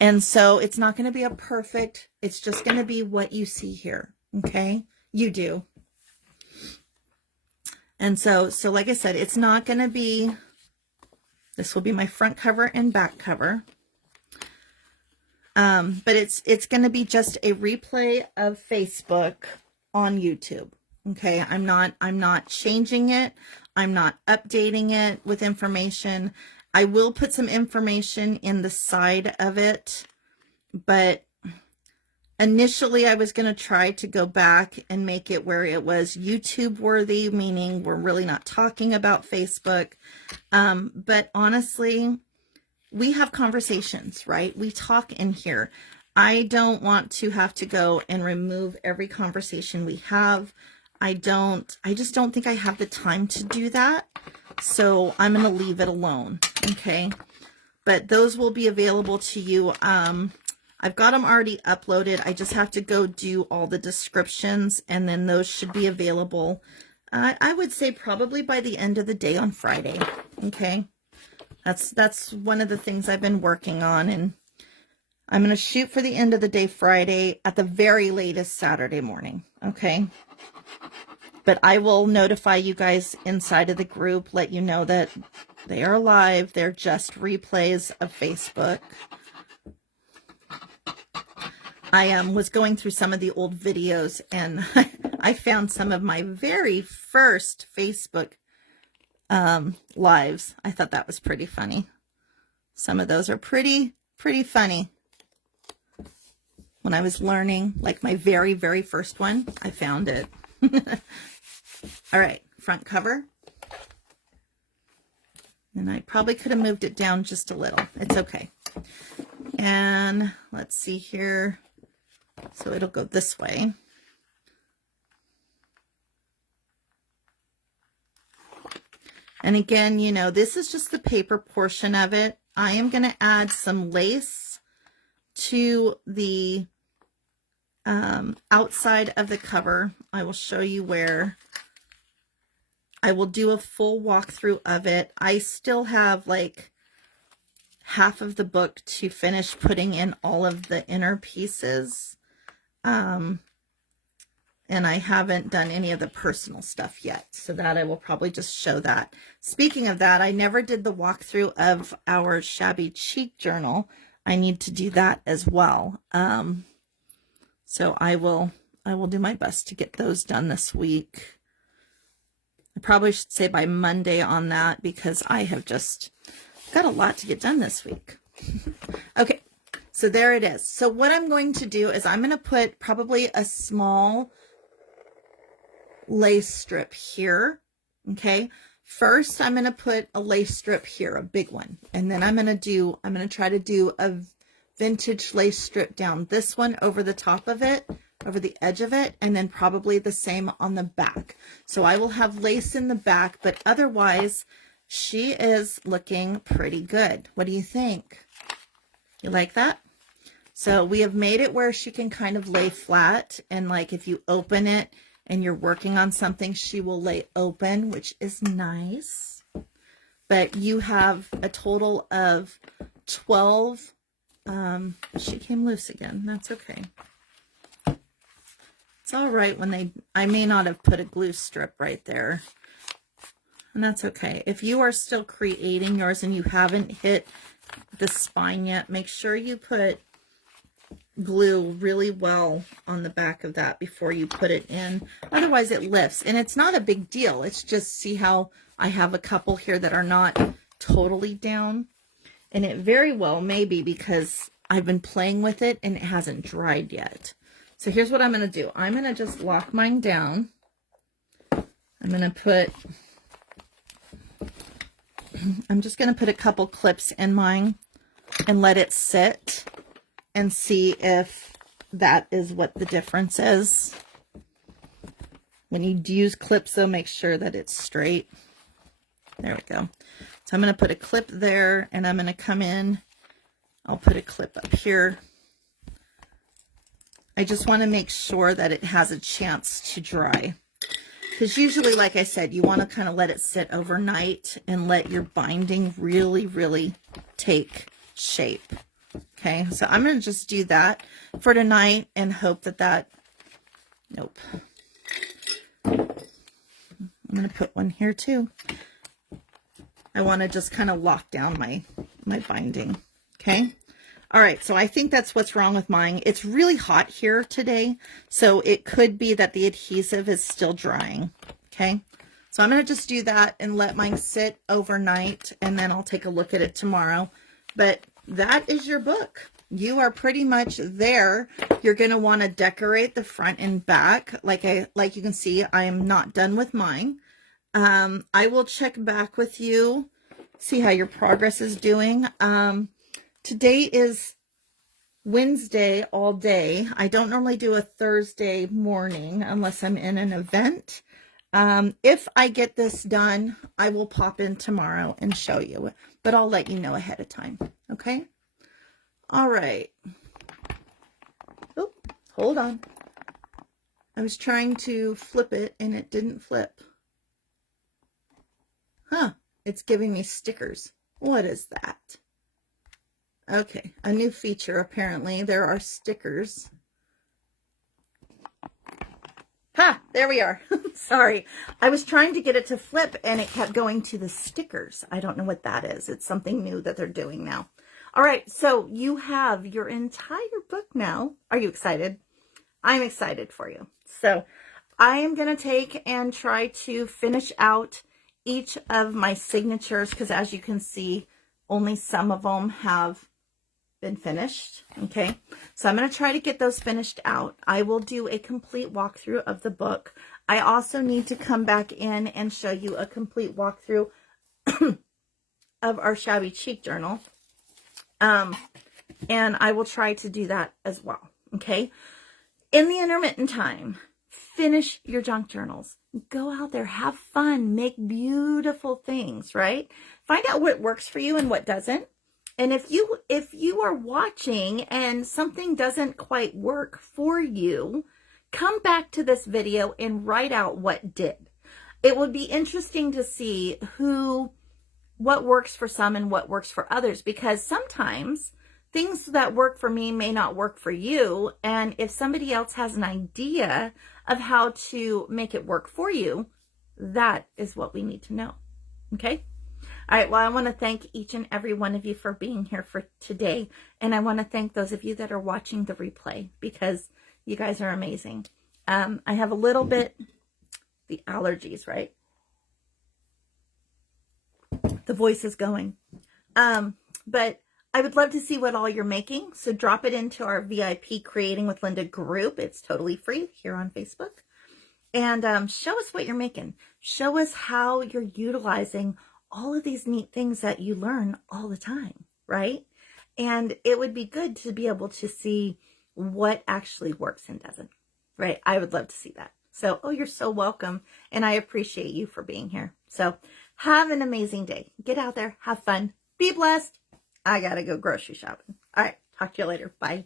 And so it's not going to be a perfect, it's just going to be what you see here. Okay. You do. And so like I said, it's not going to be, this will be my front cover and back cover. But it's going to be just a replay of Facebook on YouTube. Okay. I'm not changing it. I'm not updating it with information. I will put some information in the side of it, but initially I was going to try to go back and make it where it was YouTube worthy, meaning we're really not talking about Facebook. But honestly, we have conversations, right? We talk in here. I don't want to have to go and remove every conversation we have. I just don't think I have the time to do that. So I'm going to leave it alone. Okay. But those will be available to you. I've got them already uploaded. I just have to go do all the descriptions, and then those should be available. I would say probably by the end of the day on Friday. Okay. That's one of the things I've been working on, and I'm going to shoot for the end of the day Friday, at the very latest Saturday morning. Okay. But I will notify you guys inside of the group, let you know that they are live. They're just replays of Facebook. I was going through some of the old videos, and I found some of my very first Facebook lives. I thought that was pretty funny. Some of those are pretty funny. When I was learning, like my very, very first one, I found it. All right, front cover. And I probably could have moved it down just a little. It's okay. And let's see here. So it'll go this way. And again, you know, this is just the paper portion of it. I am going to add some lace to the outside of the cover. I will show you where. I will do a full walkthrough of it. I still have like half of the book to finish putting in all of the inner pieces. And I haven't done any of the personal stuff yet, so that I will probably just show that. Speaking of that, I never did the walkthrough of our Shabby Chic journal. I need to do that as well. So I will do my best to get those done this week. I probably should say by Monday on that, because I have just got a lot to get done this week. Okay, so there it is. So what I'm going to do is I'm going to put probably a small lace strip here, okay, First, I'm going to put a lace strip here, a big one. And then I'm going to try to do a vintage lace strip down this one over the top of it, over the edge of it, and then probably the same on the back. So I will have lace in the back, but otherwise she is looking pretty good. What do you think? You like that? So we have made it where she can kind of lay flat, and like if you open it and you're working on something, she will lay open, which is nice. But you have a total of 12. She came loose again. That's okay. It's all right when I may not have put a glue strip right there. And that's okay. If you are still creating yours and you haven't hit the spine yet, make sure you put glue really well on the back of that before you put it in. Otherwise it lifts, and it's not a big deal. It's just, see how I have a couple here that are not totally down, and it very well may be because I've been playing with it and it hasn't dried yet. So here's what I'm going to do. I'm going to just lock mine down. I'm just going to put a couple clips in mine and let it sit and see if that is what the difference is. When you use clips though, make sure that it's straight. There we go. So I'm going to put a clip there, and I'm going to come in. I'll put a clip up here. I just want to make sure that it has a chance to dry. Because usually, like I said, you want to kind of let it sit overnight and let your binding really, really take shape. Okay, so I'm going to just do that for tonight and hope that nope. I'm going to put one here too. I want to just kind of lock down my binding. Okay. All right. So I think that's what's wrong with mine. It's really hot here today, so it could be that the adhesive is still drying. Okay. So I'm going to just do that and let mine sit overnight, and then I'll take a look at it tomorrow. But that is your book. You are pretty much there. You're going to want to decorate the front and back. Like you can see, I am not done with mine. I will check back with you, see how your progress is doing. Today is Wednesday all day. I don't normally do a Thursday morning unless I'm in an event. If I get this done, I will pop in tomorrow and show you, but I'll let you know ahead of time. Okay. All right. Oh, hold on. I was trying to flip it and it didn't flip. Huh. It's giving me stickers. What is that? Okay. A new feature, apparently. There are stickers. Ha! There we are. Sorry. I was trying to get it to flip and it kept going to the stickers. I don't know what that is. It's something new that they're doing now. All right. So you have your entire book now. Are you excited? I'm excited for you. So I am going to take and try to finish out each of my signatures, because as you can see, only some of them have been finished. Okay, so I'm going to try to get those finished out. I will do a complete walkthrough of the book. I also need to come back in and show you a complete walkthrough of our Shabby Chic journal. And I will try to do that as well. Okay, in the intermittent time, finish your junk journals. Go out there, have fun, make beautiful things, right? Find out what works for you and what doesn't. And if you are watching and something doesn't quite work for you, come back to this video and write out what did. It would be interesting to see what works for some and what works for others, because sometimes things that work for me may not work for you. And if somebody else has an idea of how to make it work for you, that is what we need to know. Okay? All right, well, I want to thank each and every one of you for being here for today. And I want to thank those of you that are watching the replay, because you guys are amazing. I have a little bit, the allergies, right? The voice is going. But I would love to see what all you're making. So drop it into our VIP Creating with Lynda group. It's totally free here on Facebook. and show us what you're making. Show us how you're utilizing all of these neat things that you learn all the time, right? And it would be good to be able to see what actually works and doesn't, right? I would love to see that. So, oh, you're so welcome. And I appreciate you for being here. So have an amazing day. Get out there, have fun, be blessed. I got to go grocery shopping. All right. Talk to you later. Bye.